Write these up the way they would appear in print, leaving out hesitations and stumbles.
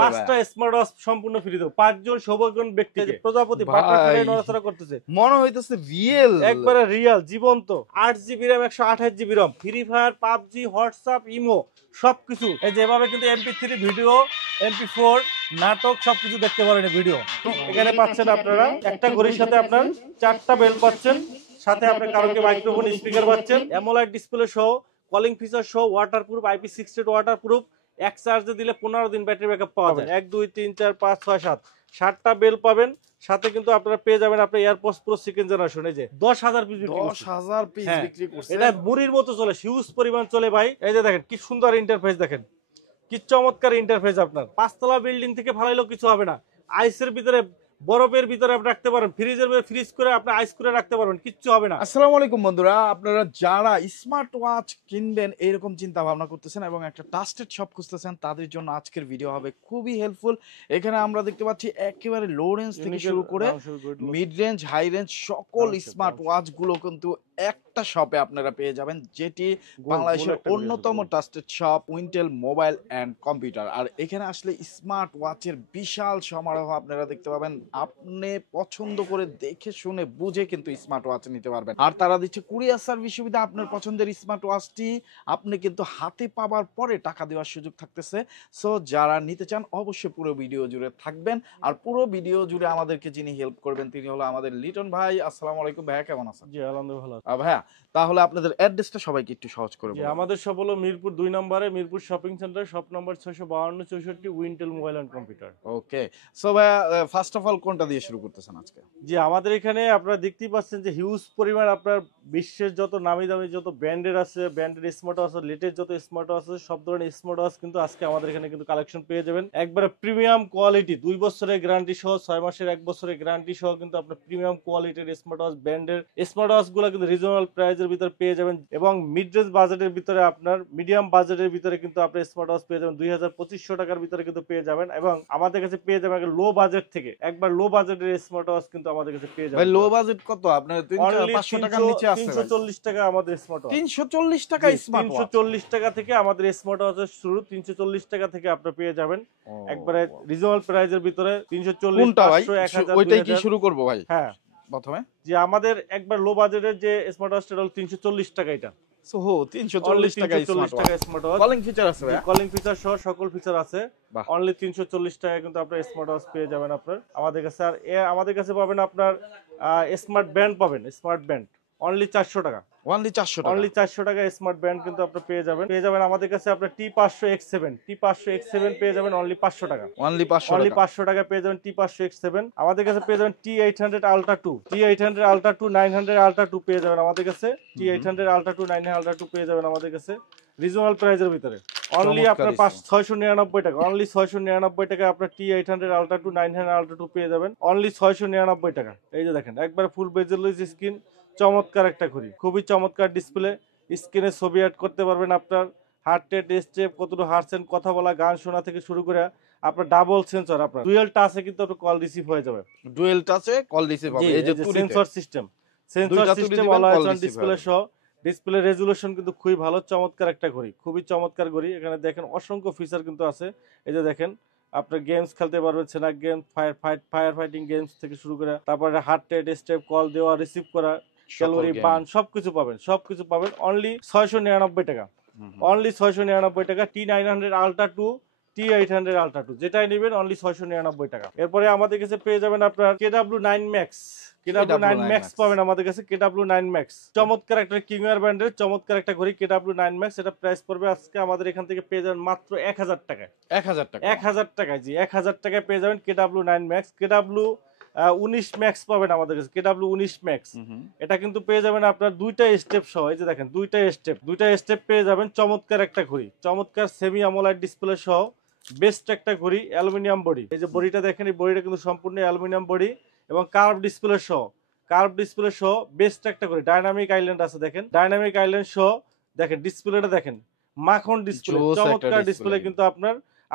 5টা smart watch সম্পূর্ণ free দেব 5 জন সৌভাগ্যবান ব্যক্তিকে। প্রজাপতি বাটন ফেলে নড়াচড়া করতেছে, মনে হইতেছে রিয়েল, একবারে রিয়েল জীবন্ত। 8GB RAM 128GB ROM, free fire, PUBG, WhatsApp, imo সবকিছু। এই যেভাবে কিন্তু MP3 ভিডিও, MP4 নাটক সবকিছু দেখতে পারেন ভিডিও। এখানে পাচ্ছেন আপনারা একটা ঘড়ির সাথে আপনার 4টা বেল পাচ্ছেন, সাথে আপনি কারোকে মাইক্রোফোন স্পিকার পাচ্ছেন, অ্যামোলেড ডিসপ্লে সহ, কলিং ফিচার সহ, ওয়াটারপ্রুফ, IP68 ওয়াটারপ্রুফ, এক চার্জে দিলে 15 দিন ব্যাটারি ব্যাকআপ পাওয়া যায়। 1 2 3 4 5 6 7 7টা বেল পাবেন, সাথে কিন্তু আপনারা পেয়ে যাবেন আপনার এয়ারপডস প্রো সেকেন্ড জেনারেশন। এই যে 10,000 পিস বিক্রি করছে, 10,000 পিস বিক্রি করছে। এটা মুড়ির মতো চলে, হিউজ পরিমাণ চলে ভাই। এই যে দেখেন কি সুন্দর ইন্টারফেস, দেখেন কি চমৎকার ইন্টারফেস। আপনার 5তলা বিল্ডিং থেকে ভালো কিছু হবে না। আইসের ভিতরে, বরফের ভিতরে আপনি রাখতে পারেন, ফ্রিজের ভিতরে ফ্রিজ করে আপনি আইস করে রাখতে পারবেন, কিচ্ছু হবে না। আসসালামু আলাইকুম বন্ধুরা, আপনারা যারা স্মার্ট ওয়াচ কিনবেন এরকম চিন্তা ভাবনা করতেছেন এবং একটা ট্রাস্টেড শপ খুঁজতেছেন, তাদের জন্য আজকের ভিডিও হবে খুবই হেল্পফুল। এখানে আমরা দেখতে পাচ্ছি একেবারে লো রেঞ্জ থেকে শুরু করে মিড রেঞ্জ, হাই রেঞ্জ সকল স্মার্ট ওয়াচ গুলো কিন্তু একটা শপে আপনারা পেয়ে যাবেন, যেটি বাংলাদেশের অন্যতম trusted shop Wintel mobile and computer. আর এখানে আসলে স্মার্ট ওয়াচের বিশাল সমারোহ আপনারা দেখতে পাবেন। আপনি পছন্দ করে দেখে শুনে বুঝে কিন্তু স্মার্ট ওয়াচ নিতে পারবেন। আর তারা দিচ্ছে কুরিয়ার সার্ভিস সুবিধা। আপনার পছন্দের স্মার্ট ওয়াচটি আপনি কিন্তু হাতে পাবার পরে টাকা দেওয়ার সুযোগ থাকতেছে। সো যারা নিতে চান অবশ্যই পুরো ভিডিও জুড়ে থাকবেন। আর পুরো ভিডিও জুড়ে আমাদেরকে যিনি হেল্প করবেন তিনি হলো আমাদের লিটন ভাই। আসসালামু আলাইকুম ভাইয়া, কেমন আছেন? জি আলহামদুলিল্লাহ ভালো। ভাইয়া তাহলে আপনাদের অ্যাড্রেসটা সবাইকে একটু সহজ করে বলুন। আমাদের সব হলো মিরপুর 2 নম্বরে, Mirpur shopping centre, shop number 652 64, Wintel mobile and computer. Okay, so ভাইয়া ফার্স্ট অফ অল কোনটা দিয়ে শুরু করতেছেন আজকে? জি আমাদের এখানে আপনারা দেখতেই পাচ্ছেন যে হিউজ পরিমাণ আপনার বিশ্বের যত নামি দামি যত ব্র্যান্ডের আছে, ব্র্যান্ডের স্মার্ট ওয়াচ, লেটেস্ট যত স্মার্ট ওয়াচ আছে, সব ধরনের স্মার্ট ওয়াচ কিন্তু আজকে আমাদের এখানে কিন্তু কালেকশন পেয়ে যাবেন। একবারে প্রিমিয়াম কোয়ালিটি, 2 বছরের গ্যারান্টি সহ, 6 মাসের 1 বছরের গ্যারান্টি সহ কিন্তু আপনার প্রিমিয়াম কোয়ালিটির স্মার্ট ওয়াচ, ব্র্যান্ডের স্মার্ট ওয়াচ গুলো কিন্তু রিজনেবল প্রাইসের ভিতরে পেয়ে যাবেন। এবং মিড রেঞ্জ বাজেটের ভিতরে, আপনার মিডিয়াম বাজেটের ভিতরে কিন্তু আপনি স্মার্ট ওয়াচ পেয়ে যাবেন 2200 টাকার ভিতরে কিন্তু পেয়ে যাবেন। এবং আমাদের কাছে পেয়ে যাবেন লো বাজেট থেকে, একবার লো বাজেটের স্মার্ট ওয়াচ কিন্তু আমাদের কাছে পেয়ে যাবেন। ভাই লো বাজেট কত? আপনার 500 টাকার নিচে আছে 340 টাকা আমাদের স্মার্ট ওয়াচ। 340 টাকা স্মার্ট ওয়াচ? 340 টাকা থেকে আমাদের স্মার্ট ওয়াচের শুরু, 340 টাকা থেকে আপনি পেয়ে যাবেন একবারে রিজনেবল প্রাইসের ভিতরে। 340, 500, 1000, ওইটাই কি শুরু করব ভাই? হ্যাঁ প্রথমে যে আমাদের একবার লো বাজেটের যে স্মার্ট ওয়াচটা হলো 340 টাকা। এটা সো 340 টাকা স্মার্ট ওয়াচ, কলিং ফিচার আছে ভাই? কলিং ফিচার সহ সকল ফিচার আছে। অনলি 340 টাকা কিন্তু আপনার স্মার্ট ওয়াচ পেয়ে যাবেন আপনার আমাদের কাছে। আর আমাদের কাছে পাবেন আপনার স্মার্ট ব্যান্ড পাবেন, স্মার্ট ব্যান্ড অনলি 400 টাকা। অনলি 400 টাকা স্মার্ট ব্যান্ড কিন্তু আপনি পেয়ে যাবেন আমাদের কাছে। আপনার T500X7 পেয়ে যাবেন অনলি 500 টাকা। অনলি 500 টাকা পেয়ে যাবেন T500X7। আমাদের কাছে পেয়ে যাবেন T800 Ultra 2, T800 Ultra 2, 900 Ultra 2 পেয়ে যাবেন আমাদের কাছে। T800 Ultra 2, 900 Ultra 2 পেয়ে যাবেন আমাদের কাছে রিজনেবল প্রাইসের ভিতরে। অনলি আপনার 699 টাকা, অনলি 699 টাকা আপনার T800 Ultra 2, 900 Ultra 2 পেয়ে যাবেন অনলি 699 টাকা। এই যে দেখেন একবার ফুল বেজেল স্ক্রিন, চমৎকার একটা ঘড়ি, খুবই চমৎকার ডিসপ্লে, স্ক্রিনে ছবি অ্যাড করতে পারবেন। আপনার হার্ট রেট, স্টেপ, কতটুকু হাঁটছেন, কথা বলা, গান শোনা থেকে শুরু করে আপনার ডাবল সেন্সর, আপনার ডুয়াল টাচে কিন্তু আপনার কল রিসিভ হয়ে যাবে। ডুয়াল টাচে কল রিসিভ হবে। এই যে sensor system always on display সহ, ডিসপ্লে রেজুলেশন কিন্তু খুবই ভালো, চমৎকার একটা ঘড়ি, খুবই চমৎকার ঘড়ি। এখানে দেখেন অসংখ্য ফিচার কিন্তু আছে। এই যে দেখেন আপনার গেমস খেলতে পারবেন, সেনাক গেম, ফায়ার ফাইটিং গেমস থেকে শুরু করে, তারপরে হার্ট রেট, স্টেপ, কল দেওয়া, রিসিভ করা, ক্যালোরি বার্ন সবকিছু পাবেন অনলি 699 টাকা। অনলি 699 টাকা। T900 Ultra 2, T800 Ultra 2 যেটাই নেবেন অনলি 699 টাকা। এরপরে আমাদের কাছে পেয়ে যাবেন আপনার KW9 Max, KW9 Max পাবেন আমাদের কাছে। KW9 Max চমৎকার একটা কিংওয়ার ব্র্যান্ডের চমৎকার একটা ঘড়ি KW9 Max। এটা প্রাইস পড়বে আজকে আমাদের এখান থেকে পেয়ে যাবেন মাত্র 1000 টাকা। 1000 টাকা? 1000 টাকা, জি 1000 টাকায় পেয়ে যাবেন KW9 Max। KW19 Max পাবেন আমাদের কাছে, KW19 Max। এটা কিন্তু পেয়ে যাবেন আপনার দুইটা স্টেপ সহ। এই যে দেখেন দুইটা স্টেপ পেয়ে যাবেন। চমৎকার একটা ঘড়ি, চমৎকার সেমি অ্যামোলেড ডিসপ্লে সহ বেস্ট একটা ঘড়ি, অ্যালুমিনিয়াম বডি। এই যে বডিটা দেখেন, এই বডিটা কিন্তু সম্পূর্ণ অ্যালুমিনিয়াম বডি এবং কার্ভ ডিসপ্লে সহ বেস্ট একটা ঘড়ি। ডাইনামিক আইল্যান্ড আছে, দেখেন ডাইনামিক আইল্যান্ড সহ, দেখেন ডিসপ্লেটা দেখেন, মাখন ডিসপ্লে, চমৎকার ডিসপ্লে কিন্তু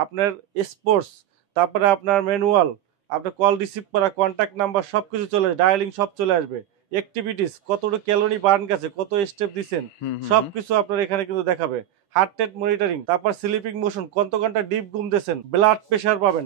আপনার স্পোর্টস, তারপরে আপনার ম্যানুয়াল, আপনার কল রিসিভ করা, কন্ট্যাক্ট নাম্বার সবকিছু চলে আসবে, ডায়ালিং সব চলে আসবে, অ্যাক্টিভিটিস, কতটুকু ক্যালোরি বার্ন গেছে, কত স্টেপ দিচ্ছেন সবকিছু আপনার এখানে কিন্তু দেখাবে। হার্ট রেট মনিটরিং, তারপর স্লিপিং মোশন, কত ঘন্টা ডিপ ঘুমতেছেন, ব্লাড প্রেশার পাবেন,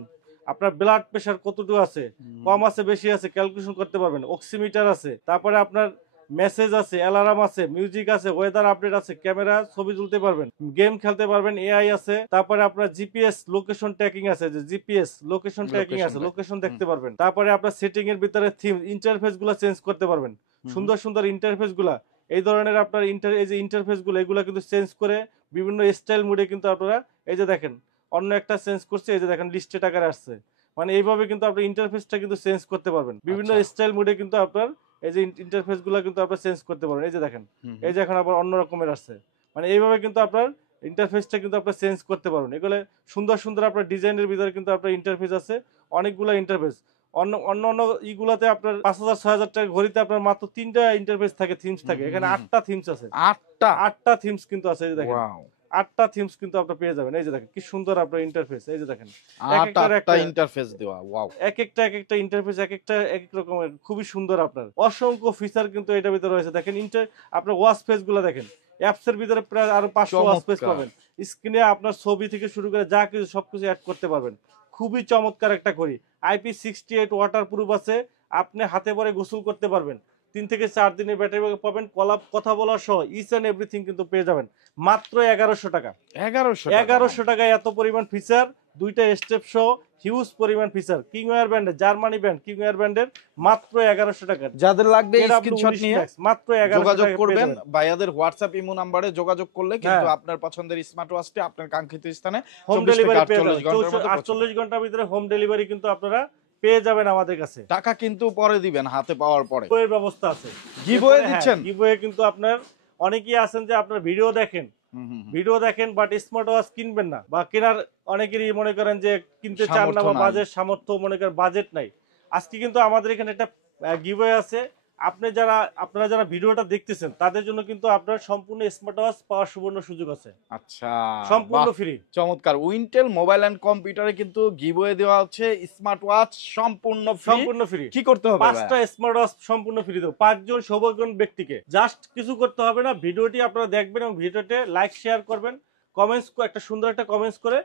আপনার ব্লাড প্রেশার কতটুকু আছে, কম আছে বেশি আছে ক্যালকুলেশন করতে পারবেন, অক্সিমিটার আছে, তারপরে আপনার মেসেজ আছে, অ্যালার্ম আছে, মিউজিক আছে, ওয়েদার আপডেট আছে, ক্যামেরা ছবি তুলতে পারবেন, গেম খেলতে পারবেন, এআই আছে, তারপরে আপনার জিপিএস লোকেশন ট্র্যাকিং আছে, যে জিপিএস লোকেশন ট্র্যাকিং আছে, লোকেশন দেখতে পারবেন, তারপরে আপনার সেটিং এর ভিতরে থিম ইন্টারফেস গুলো চেঞ্জ করতে পারবেন, সুন্দর সুন্দর ইন্টারফেস গুলা, এই ধরনের আপনার এই যে ইন্টারফেস গুলো এগুলো কিন্তু চেঞ্জ করে বিভিন্ন স্টাইল মোডে কিন্তু আপনারা এই যে দেখেন অন্য একটা চেঞ্জ করছে, এই যে দেখেন লিস্টেড আকারে আসছে, মানে এইভাবে কিন্তু আপনি ইন্টারফেসটা কিন্তু চেঞ্জ করতে পারবেন বিভিন্ন স্টাইল মোডে কিন্তু আপনার এই যে ইন্টারফেস গুলো কিন্তু আপনারা চেঞ্জ করতে পারবেন, এই যে দেখেন এই যে এখন আবার অন্য রকমের আসছে, মানে এইভাবে কিন্তু আপনার ইন্টারফেসটা কিন্তু আপনারা চেঞ্জ করতে পারবেন। এগুলো সুন্দর সুন্দর আপনার ডিজাইনের ভিতরে কিন্তু আপনার ইন্টারফেস আছে, অনেকগুলো ইন্টারফেস। অন্য অন্য অন্য ইগুলাতে আপনার 5,000-6,000 টাকা ঘড়িতে আপনার মাত্র 3টা ইন্টারফেস থাকে, থিমস থাকে, এখানে 8টা থিমস আছে, 8টা থিমস কিন্তু আছে, এই যে দেখেন 8টা থিমস কিন্তু আপনি পেয়ে যাবেন, এই যে দেখেন কি সুন্দর আপনার ইন্টারফেস, এই যে দেখেন একটা ইন্টারফেস দেওয়া, ওয়াও, এক একটা ইন্টারফেস এক এক রকমের খুবই সুন্দর, আপনার অসংখ্য ফিচার কিন্তু এটার ভিতরে রয়েছে। দেখেন আপনার ওয়াচ পেজ গুলো দেখেন, অ্যাপস এর ভিতরে প্রায় আরো 500 ওয়াচ পেজ পাবেন, স্ক্রিনে আপনার ছবি থেকে শুরু করে যা কিছু সবকিছু অ্যাড করতে পারবেন, খুবই চমৎকার একটা ঘড়ি, IP68 ওয়াটার প্রুফ আছে, আপনি হাতে পরে গোসল করতে পারবেন, 3 থেকে 4 দিনের ব্যাটারি ব্যাকআপ পাবেন, কথা বলা সহ ইচ এন্ড এভরিথিং কিন্তু পেয়ে যাবেন মাত্র 1100 টাকা। 1100 টাকায় এত পরিমাণ ফিচার, 2টা স্টেপ সহ হিউজ পরিমাণ ফিচার, কিংওয়্যার ব্র্যান্ডের, জার্মানি ব্র্যান্ড কিংওয়্যার ব্র্যান্ডের, মাত্র 1100 টাকা। যাদের লাগবে স্ক্রিনশট নিয়ে মাত্র 1100 যোগাযোগ করবেন, ভাইয়াদের হোয়াটসঅ্যাপ ইমো নম্বরে যোগাযোগ করলে কিন্তু আপনার পছন্দের স্মার্ট ওয়াচটি আপনার কাঙ্ক্ষিত স্থানে হোম ডেলিভারি পেয়ে যাবেন, 48 ঘন্টার ভিতরে হোম ডেলিভারি কিন্তু আপনারা পেয়ে যাবেন আমাদের কাছে। টাকা কিন্তু পরে দিবেন, হাতে পাওয়ার পরে গিভওয়ের ব্যবস্থা আছে, গিভওয়ে দিচ্ছেন। গিভওয়ে কিন্তু আপনার অনেকেই আছেন যে আপনার ভিডিও দেখেন বাট স্মার্ট ওয়াচ কিনবেন না, বা কেনার অনেকেরই মনে করেন যে কিনতে চান না, বা বাজেট সামর্থ্য মনে করেন বাজেট নাই। আজকে কিন্তু আমাদের এখানে একটা গিভওয়ে আছে, আপনারা যারা ভিডিওটা দেখতেছেন তাদের জন্য কিন্তু আপনার সম্পূর্ণ স্মার্ট ওয়াচ পাওয়ার সুবর্ণ সুযোগ আছে। আচ্ছা, সম্পূর্ণ ফ্রি, চমৎকার। উইন্টেল মোবাইল এন্ড কম্পিউটারে কিন্তু গিভওয়ে দেওয়া হচ্ছে স্মার্ট ওয়াচ সম্পূর্ণ ফ্রি। কি করতে হবে? 5টা স্মার্ট ওয়াচ সম্পূর্ণ ফ্রি দেব 5 জন সৌভাগ্যবান ব্যক্তিকে। জাস্ট কিছু করতে হবে না, ভিডিওটি আপনারা দেখবেন এবং ভিডিওতে লাইক শেয়ার করবেন, কমেন্টস একটা সুন্দর একটা কমেন্টস করে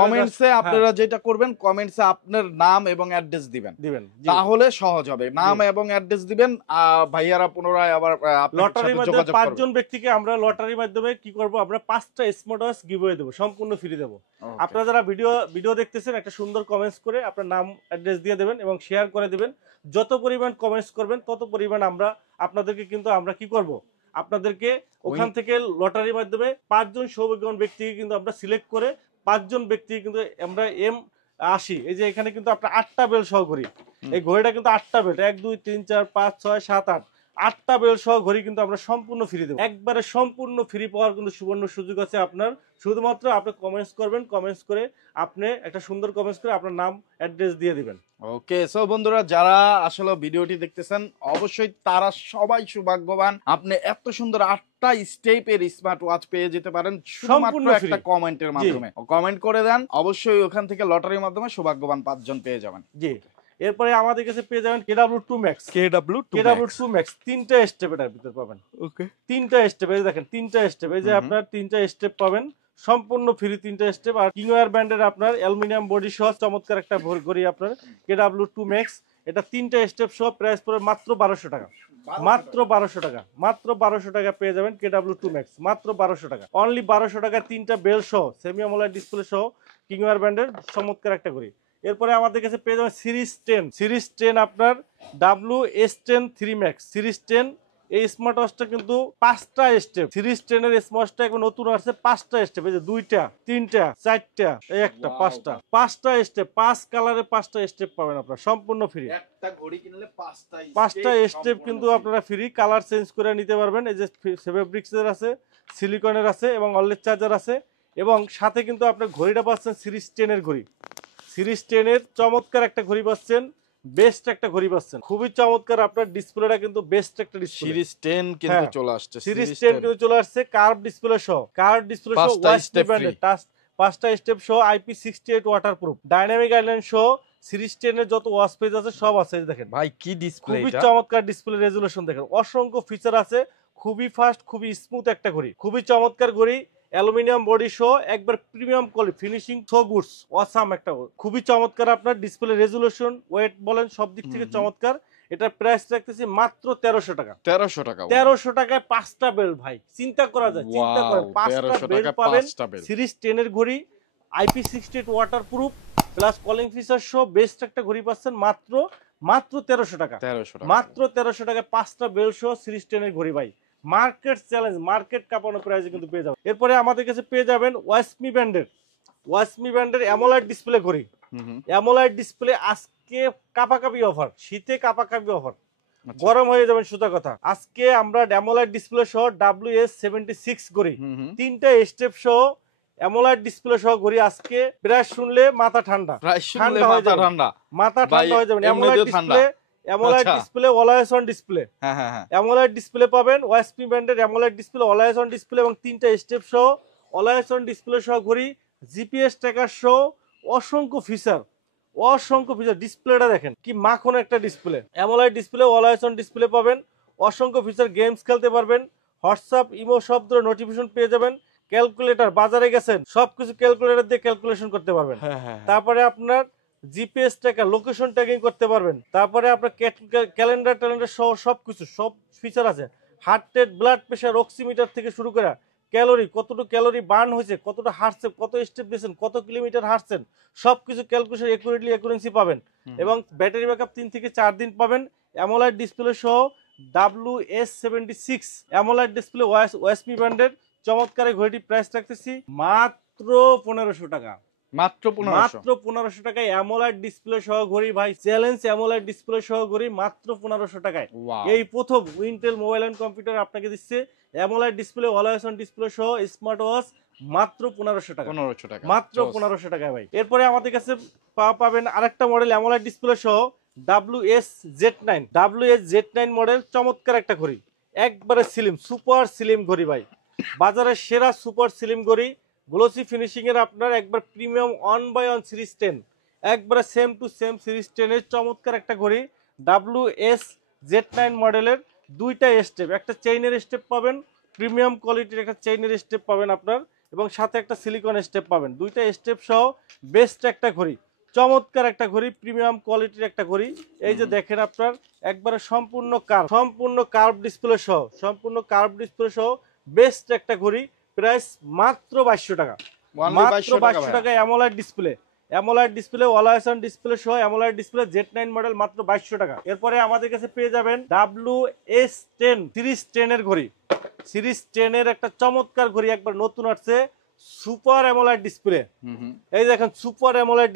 কমেন্টসে আপনারা যেটা করবেন, কমেন্টসে আপনার নাম এবং অ্যাড্রেস দিবেন, তাহলে সহজ হবে। নাম এবং অ্যাড্রেস দিবেন, ভাইয়ারা পুনরায় আবার লটারির মাধ্যমে 5 জন ব্যক্তিকে আমরা লটারির মাধ্যমে কি করব, আমরা 5টা স্মার্ট ওয়াচ গিভওয়ে দেব, সম্পূর্ণ ফ্রি দেব। আপনারা যারা ভিডিও দেখতেছেন একটা সুন্দর কমেন্টস করে আপনার নাম অ্যাড্রেস দিয়ে দেবেন এবং শেয়ার করে দিবেন। যত পরিমাণ কমেন্টস করবেন তত পরিমাণ আমরা আপনাদেরকে কিন্তু আমরা কি করব, আপনাদেরকে ওখান থেকে লটারির মাধ্যমে 5 জন সৌভাগ্যবান ব্যক্তিকে কিন্তু আমরা সিলেক্ট করে 5 জন ব্যক্তি কিন্তু আমরা M80, এই যে এখানে কিন্তু আপনার 8টা বেল সহ ঘড়ি, এই ঘড়িটা কিন্তু 8টা বেল, 1 2 3 4 5 6 7 8 8টা বেল সহ ঘড়ি কিন্তু আমরা সম্পূর্ণ ফ্রি দেব। একবারে সম্পূর্ণ ফ্রি পাওয়ার কিন্তু সুবর্ণ সুযোগ আছে আপনার। শুধুমাত্র আপনি কমেন্টস করবেন, কমেন্টস করে আপনি একটা সুন্দর কমেন্টস করে আপনার নাম অ্যাড্রেস দিয়ে দিবেন। ওকে, সো বন্ধুরা যারা আসলে ভিডিওটি দেখতেছেন অবশ্যই তারা সবাই সৌভাগ্যবান। আপনি এত সুন্দর 8টা স্টেপের স্মার্ট ওয়াচ পেয়ে যেতে পারেন শুধুমাত্র একটা কমেন্টের মাধ্যমে। কমেন্ট করে দেন, অবশ্যই ওখান থেকে লটারির মাধ্যমে সৌভাগ্যবান 5 জন পেয়ে যাবেন। জি, এরপরে আমাদের কাছে পেয়ে যাবেন KW2 Max। KW2 Max 3টা স্টেপ এর ভিতর পাবেন। ওকে, 3টা স্টেপ, এই দেখেন 3টা স্টেপ, এই যে আপনার 3টা স্টেপ পাবেন সম্পূর্ণ ফ্রি, 3টা স্টেপ। আর কিংওয়্যার ব্র্যান্ডের আপনার অ্যালুমিনিয়াম বডি সহ চমৎকার একটা ঘড়ি আপনার KW2 Max, এটা 3টা স্টেপ সহ প্রাইস পড়ে মাত্র 1200 টাকা। মাত্র 1200 টাকা, মাত্র 1200 টাকা পেয়ে যাবেন KW2 Max, মাত্র 1200 টাকা, অনলি 1200 টাকা। 3টা বেল সহ সেমি অ্যামোলেড ডিসপ্লে সহ কিংওয়্যার ব্র্যান্ডের চমৎকার একটা ঘড়ি। এরপরে আমাদের কাছে পেয়ে যাবেন সিরিজ 10 আপনার WS10 3 Max সিরিজ 10। এই স্মার্ট ওয়াচটা কিন্তু 5টা স্টেপ, সিরিজ 10 এর স্মার্ট ওয়াচটা এখন নতুন আসছে 5টা স্টেপ, এই যে 2টা 3টা 4টা এই একটা 5টা স্টেপ, 5 কালারে 5টা স্টেপ পাবেন আপনারা সম্পূর্ণ ফ্রি। একটা ঘড়ি কিনলে 5টা স্টেপ কিন্তু আপনারা ফ্রি, কালার চেঞ্জ করে নিতে পারবেন। এই যে ফেব্রিক্সের আছে, সিলিকনের আছে এবং অলওয়েজ চার্জার আছে, এবং সাথে কিন্তু আপনার ঘড়িটা পাচ্ছেন সিরিজ 10 এর ঘড়ি। সিরিজ 10 এর চমৎকার একটা ঘড়ি পাচ্ছেন, বেস্ট একটা ঘড়ি পাচ্ছেন, খুবই চমৎকার। আপনার ডিসপ্লেটা কিন্তু বেস্ট একটা ডিসপ্লে, সিরিজ 10 কিন্তু চলে আসছে, সিরিজ 10 কিন্তু চলে আসছে কার্ভ ডিসপ্লে সহ, ওয়াইসটি ব্র্যান্ডের 5টা স্টেপ সহ IP68 ওয়াটারপ্রুফ, ডাইনামিক আইল্যান্ড সহ সিরিজ 10 এর যত ওয়াচ পেজ আছে সব আছে। দেখেন ভাই কি ডিসপ্লে, খুবই চমৎকার ডিসপ্লে রেজোলিউশন, দেখেন অসংখ্য ফিচার আছে, খুবই ফাস্ট, খুবই স্মুথ একটা ঘড়ি, খুবই চমৎকার ঘড়ি। অ্যালুমিনিয়াম বডি সহ একবার premium quality, finishing so goods, awesome একটা, খুবই চমৎকার। আপনার ডিসপ্লে রেজুলেশন, ওয়েট বলেন সব দিক থেকে চমৎকার। এটার প্রাইস রাখতেছি মাত্র 1300 টাকা। 1300 টাকা, 1300 টাকায় 5টা বেল্ট ভাই, চিন্তা করা যায়, চিন্তা করেন 5টা বেল্ট পাবেন। সিরিজ 10 এর ঘড়ি, IP68 waterproof plus calling feature সহ বেস্ট একটা ঘড়ি পাচ্ছেন মাত্র 1300 টাকা। মাত্র 1300 টাকায় 5টা বেল্ট সহ সিরিজ 10 এর ঘড়ি ভাই, মার্কেট চ্যালেঞ্জ, মার্কেট কাঁপানো প্রাইসে কিন্তু পেয়ে যাবেন। এরপরে আমাদের কাছে পেয়ে যাবেন ওয়াসমি ব্র্যান্ডের অ্যামোলাইড ডিসপ্লে ঘড়ি। অ্যামোলাইড ডিসপ্লে আজকে কাপাকাপি অফার, শীতে কাপাকাপি অফার, গরম হয়ে যাবেন সোজা কথা। আজকে আমরা অ্যামোলাইড ডিসপ্লে সহ WS76 ঘড়ি, 3টা স্টেপ সহ অ্যামোলাইড ডিসপ্লে সহ ঘড়ি আজকে প্রায় শুনলে মাথা ঠান্ডা, ঠান্ডা হয়ে যাবে, মাথা ঠান্ডা হয়ে যাবে। অ্যামোলাইড display always on display, অ্যামোলাইড display পাবেন ওয়াসমি ব্র্যান্ডের অ্যামোলাইড ডিসপ্লে অলওয়েজ অন ডিসপ্লে এবং 3টা স্টেপ সহ অলওয়েজ অন ডিসপ্লে সহ ঘড়ি, জিপিএস ট্র্যাকার সহ অসংখ্য ফিচার, ডিসপ্লেটা দেখেন কি মাখন একটা display. অ্যামোলাইড display always on display পাবেন, অসংখ্য ফিচার, গেমস খেলতে পারবেন, হোয়াটসঅ্যাপ ইমো সব ধরে নোটিফিকেশন পেয়ে যাবেন। ক্যালকুলেটর, বাজারে গেছেন সবকিছু ক্যালকুলেটর দিয়ে ক্যালকুলেশন করতে পারবেন। তারপরে আপনার জিপিএস ট্র্যাকার, লোকেশন ট্র্যাকিং করতে পারবেন। তারপরে আপনার ক্যালেন্ডার সহ সবকিছু, সব ফিচার আছে। Heart rate, blood pressure, oximeter থেকে শুরু করে ক্যালোরি, কতটুকু ক্যালোরি বার্ন হয়েছে, কতটা হাঁটছে, কত স্টেপ দিয়েছেন, কত কিলোমিটার হাঁটছেন, সবকিছু ক্যালকুলেশন অ্যাকুরেন্সি পাবেন। এবং ব্যাটারি ব্যাকআপ 3 থেকে 4 দিন পাবেন। অ্যামোলাইড ডিসপ্লে সহ WS76 অ্যামোলাইড ডিসপ্লে ওয়াসমি ব্র্যান্ডের চমৎকার ঘড়িটি প্রাইস রাখতেছি মাত্র 1500 টাকা। মাত্র 1500 টাকায় অ্যামোলাইড ডিসপ্লে সহ ঘড়ি ভাই, চ্যালেঞ্জ অ্যামোলাইড ডিসপ্লে সহ ঘড়ি মাত্র 1500 টাকায়। এই প্রথম ইন্টেল মোবাইল এন্ড কম্পিউটার আপনাকে দিচ্ছে অ্যামোলাইড ডিসপ্লে অলওয়েজ অন ডিসপ্লে সহ স্মার্ট ওয়াচ মাত্র 1500 টাকা, মাত্র 1500 টাকায় ভাই। এরপরে আমাদের কাছে পাবেন আরেকটা মডেল অ্যামোলাইড ডিসপ্লে সহ WS-Z9 মডেল, চমৎকার একটা ঘড়ি, একবারে স্লিম, সুপার স্লিম ঘড়ি ভাই, বাজারের সেরা সুপার স্লিম ঘড়ি, গ্লোসি ফিনিশিং এর আপনার একবার প্রিমিয়াম 1/1 সিরিজ 10, একবারে সেম টু সেম সিরিজ 10 এর চমৎকার একটা ঘড়ি। WS-Z9 মডেলের 2টা স্টেপ, একটা চেইনের স্টেপ পাবেন, প্রিমিয়াম কোয়ালিটির একটা চেইনের স্টেপ পাবেন আপনার, এবং সাথে একটা সিলিকন স্টেপ পাবেন, 2টা স্টেপ সহ বেস্ট একটা ঘড়ি, চমৎকার একটা ঘড়ি, প্রিমিয়াম কোয়ালিটির একটা ঘড়ি। এই যে দেখেন আপনার একবারে সম্পূর্ণ কার্ভ ডিসপ্লে সহ বেস্ট একটা ঘড়ি, প্রাইস মাত্র 2200 টাকা, মাত্র 2200 টাকা। অ্যামোলাইড ডিসপ্লে অলওয়েজ অন ডিসপ্লে সহ অ্যামোলাইড ডিসপ্লে Z9 মডেল মাত্র 2200 টাকা। এরপরে আমাদের কাছে পেয়ে যাবেন WS10 সিরিজ 10 এর ঘড়ি, সিরিজ 10 এর একটা চমৎকার ঘড়ি, একবার নতুন আসছে, সুপার অ্যামোলাইড ডিসপ্লে। এই দেখেন সুপার অ্যামোলাইড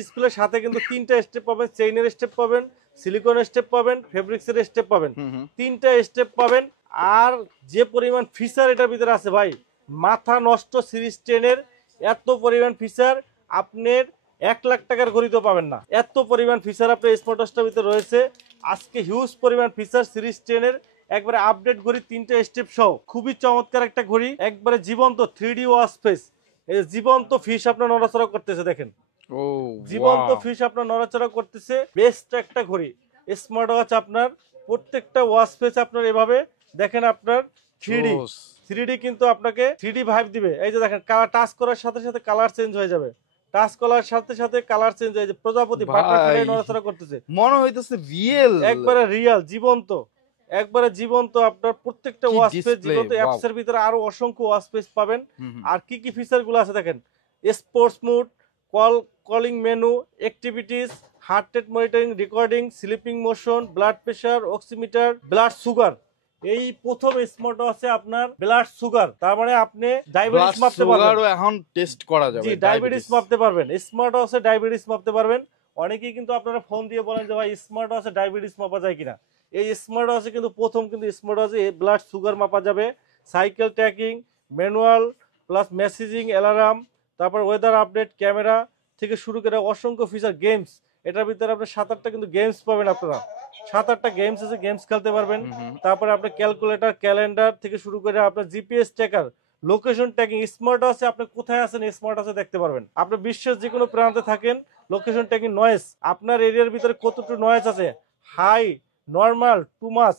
ডিসপ্লে, সাথে কিন্তু 3টা স্টেপ পাবেন, চেইনের স্টেপ পাবেন, সিলিকন স্টেপ পাবেন, ফেব্রিক্সের স্টেপ পাবেন, 3টা স্টেপ পাবেন। আর যে পরিমাণ ফিচার এটার ভিতরে আছে ভাই, মাথা নষ্ট। সিরিজ 10 এর এত পরিমাণ ফিচার আপনার 1 লাখ টাকার ঘড়িতেও পাবেন না, এত পরিমাণ ফিচার আপনার স্মার্ট ওয়াচটার ভিতরে রয়েছে। আজকে হিউজ পরিমাণ ফিচার সিরিজ 10 এর একবারে আপডেট ঘড়ি, 3টা স্টেপ সহ, খুবই চমৎকার একটা ঘড়ি, একবারে জীবন্ত 3D ওয়াচ ফেস, এই জীবন্ত ফিশ আপনার নড়াচড়া করতেছে, দেখেন জীবন্ত ফিশ আপনার নড়াচড়া করতেছে, বেস্ট একটা ঘড়ি স্মার্ট ওয়াচ। আপনার প্রত্যেকটা ওয়াচ ফেস আপনার এভাবে দেখেন, আপনার 3D কিন্তু আপনাকে 3D ভাইব দিবে। এই যে দেখেন কালার, টাচ করার সাথে সাথে কালার চেঞ্জ হয়ে যাবে, টাচ করার সাথে সাথে কালার চেঞ্জ হয়ে যাবে, প্রজাপতি বাটারফ্লাই নড়াচড়া করতেছে, মনে হইতেছে রিয়েল, একবারে রিয়েল, জীবন্ত, একবারে জীবন্ত। আপনার প্রত্যেকটা ওয়াচ পেজ জীবন্ত। অ্যাপস এর ভিতরে আরো অসংখ্য ওয়াচ পেজ পাবেন। আর কি কি ফিচার গুলো আছে দেখেন, sports mode, calling menu, activities, heart rate monitoring, recording, sleeping motion, blood pressure, oximeter, blood sugar. এই প্রথম স্মার্ট ওয়াচে আপনার ব্লাড সুগার, তার মানে আপনি ডায়াবেটিস মাপতে পারবেন, এখন টেস্ট করা যাবে, জি ডায়াবেটিস মাপতে পারবেন, স্মার্ট ওয়াচে ডায়াবেটিস মাপতে পারবেন। অনেকেই কিন্তু আপনারা ফোন দিয়ে বলেন যে ভাই স্মার্ট ওয়াচে ডায়াবেটিস মাপা যায় কিনা। এই স্মার্ট ওয়াচে কিন্তু প্রথম কিন্তু স্মার্ট ওয়াচে ব্লাড সুগার মাপা যাবে, cycle tracking, manual plus messaging, alarm, তারপর ওয়েদার আপডেট, ক্যামেরা থেকে শুরু করে অসংখ্য ফিচার, গেমস। এটার ভিতরে আপনার 7-8টা কিন্তু গেমস পাবেন, আপনারা 7-8টা গেমস আছে, গেমস খেলতে পারবেন। তারপরে আপনার ক্যালকুলেটর, ক্যালেন্ডার থেকে শুরু করে আপনার GPS tracker, location tracking, smart ওয়াচে আপনি কোথায় আছেন স্মার্ট ওয়াচে দেখতে পারবেন। আপনি বিশ্বের যে কোনো প্রান্তে থাকেন, লোকেশন ট্র্যাকিং, নয়েজ, আপনার এরিয়ার ভিতরে কতটুকু নয়েজ আছে, হাই, নর্মাল, টু মাস,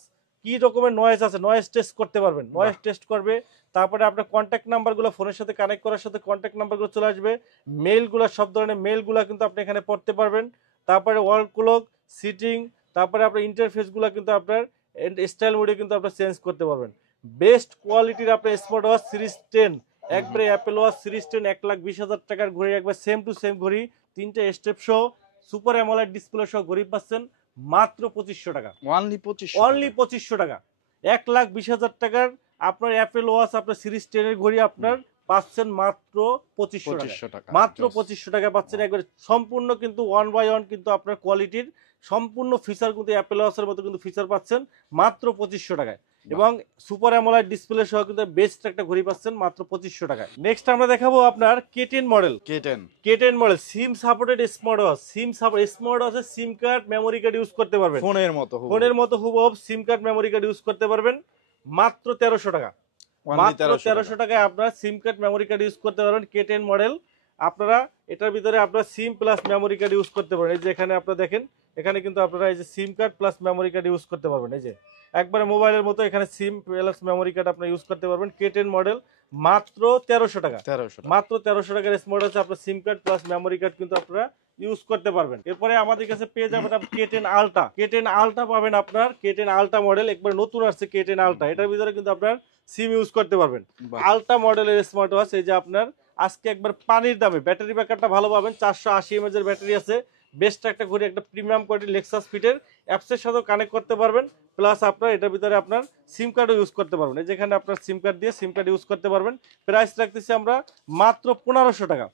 কি রকমের নয়েজ আছে, নয়েজ টেস্ট করতে পারবেন, নয়েজ টেস্ট করবে। তারপরে আপনার কন্ট্যাক্ট নাম্বারগুলো ফোনের সাথে কানেক্ট করার সাথে কন্ট্যাক্ট নাম্বারগুলো চলে আসবে, মেইলগুলো সব ধরনের মেইলগুলো কিন্তু আপনি এখানে পড়তে পারবেন। তারপরে ওয়াল ক্লক, সিটিং, তারপরে আপনার ইন্টারফেসগুলো কিন্তু আপনার স্টাইল মোডে কিন্তু আপনার চেঞ্জ করতে পারবেন। বেস্ট কোয়ালিটির আপনার স্মার্ট ওয়াচ সিরিজ 10, একবারে অ্যাপেল ওয়াচ সিরিজ 10 1,20,000 টাকার ঘড়ি, একবার সেম টু সেম ঘড়ি, 3টে স্টেপ সহ সুপার অ্যামোলেড ডিসপ্লে সহ ঘড়ি পাচ্ছেন মাত্র 2500 টাকা। অনলি 2500 টাকা। 1,20,000 টাকার আপনার অ্যাপেল ওয়াচ আপনার সিরিজ 10 এর ঘড়ি আপনার পাচ্ছেন মাত্র 2500 টাকা। মাত্র 2500 টাকা পাচ্ছেন একবার সম্পূর্ণ কিন্তু 1/1 কিন্তু আপনার কোয়ালিটির সম্পূর্ণ ফিচার কিন্তু অ্যাপেল ওয়াচের মতো কিন্তু ফিচার পাচ্ছেন মাত্র 2500 টাকায়। এবং সুপার অ্যামোলেড ডিসপ্লে সহ কিন্তু বেস্ট একটা ঘড়ি পাচ্ছেন মাত্র 2500 টাকায়। নেক্সট আমরা দেখাবো আপনার K10 model. K10 model sim supported smart watch. Sim support smart ওয়াচে sim card memory card use করতে পারবেন, ফোনের মতো হুবহু sim card memory card use করতে পারবেন মাত্র 1300 টাকা। মাত্র 1300 টাকায় আপনারা sim card memory card use করতে পারবেন K10 মডেল। আপনারা এটার ভিতরে আপনারা sim plus memory card use করতে পারবেন। এই যে এখানে আপনারা দেখেন, এখানে কিন্তু আপনারা এই যে সিম card plus memory card use করতে পারবেন। এই যে একবারে মোবাইলের মতো এখানে সিম প্লাস মেমোরি কার্ড আপনারা ইউজ করতে পারবেন। K10 মডেল মাত্র 1300 টাকা। মাত্র 1300 টাকার স্মার্ট ওয়াচ আপনার সিম কার্ড প্লাস মেমোরি কার্ড কিন্তু আপনারা ইউজ করতে পারবেন। এরপরে আমাদের কাছে পেয়ে যাবেন K10 আলট্রা। K10 আলট্রা পাবেন আপনার K10 আলট্রা মডেল, একবার নতুন আসছে K10 আলট্রা। এটার ভিতরে কিন্তু আপনার সিম ইউজ করতে পারবেন। আলট্রা মডেলের স্মার্ট ওয়াচ, এই যে আপনার আজকে একবার পানির দামে ব্যাটারি ব্যাকআপটা ভালো পাবেন। 480 mAh এর ব্যাটারি আছে, বেস্ট একটা ঘড়ি, একটা প্রিমিয়াম কোয়ালিটি লেক্সাস ফিটের অ্যাপসের সাথেও কানেক্ট করতে পারবেন। প্লাস আপনার এটার ভিতরে আপনার সিম কার্ডও ইউজ করতে পারবেন। এই যেখানে আপনার সিম কার্ড দিয়ে সিম কার্ড ইউজ করতে পারবেন। প্রাইস রাখতেছি আমরা মাত্র 1500 টাকা।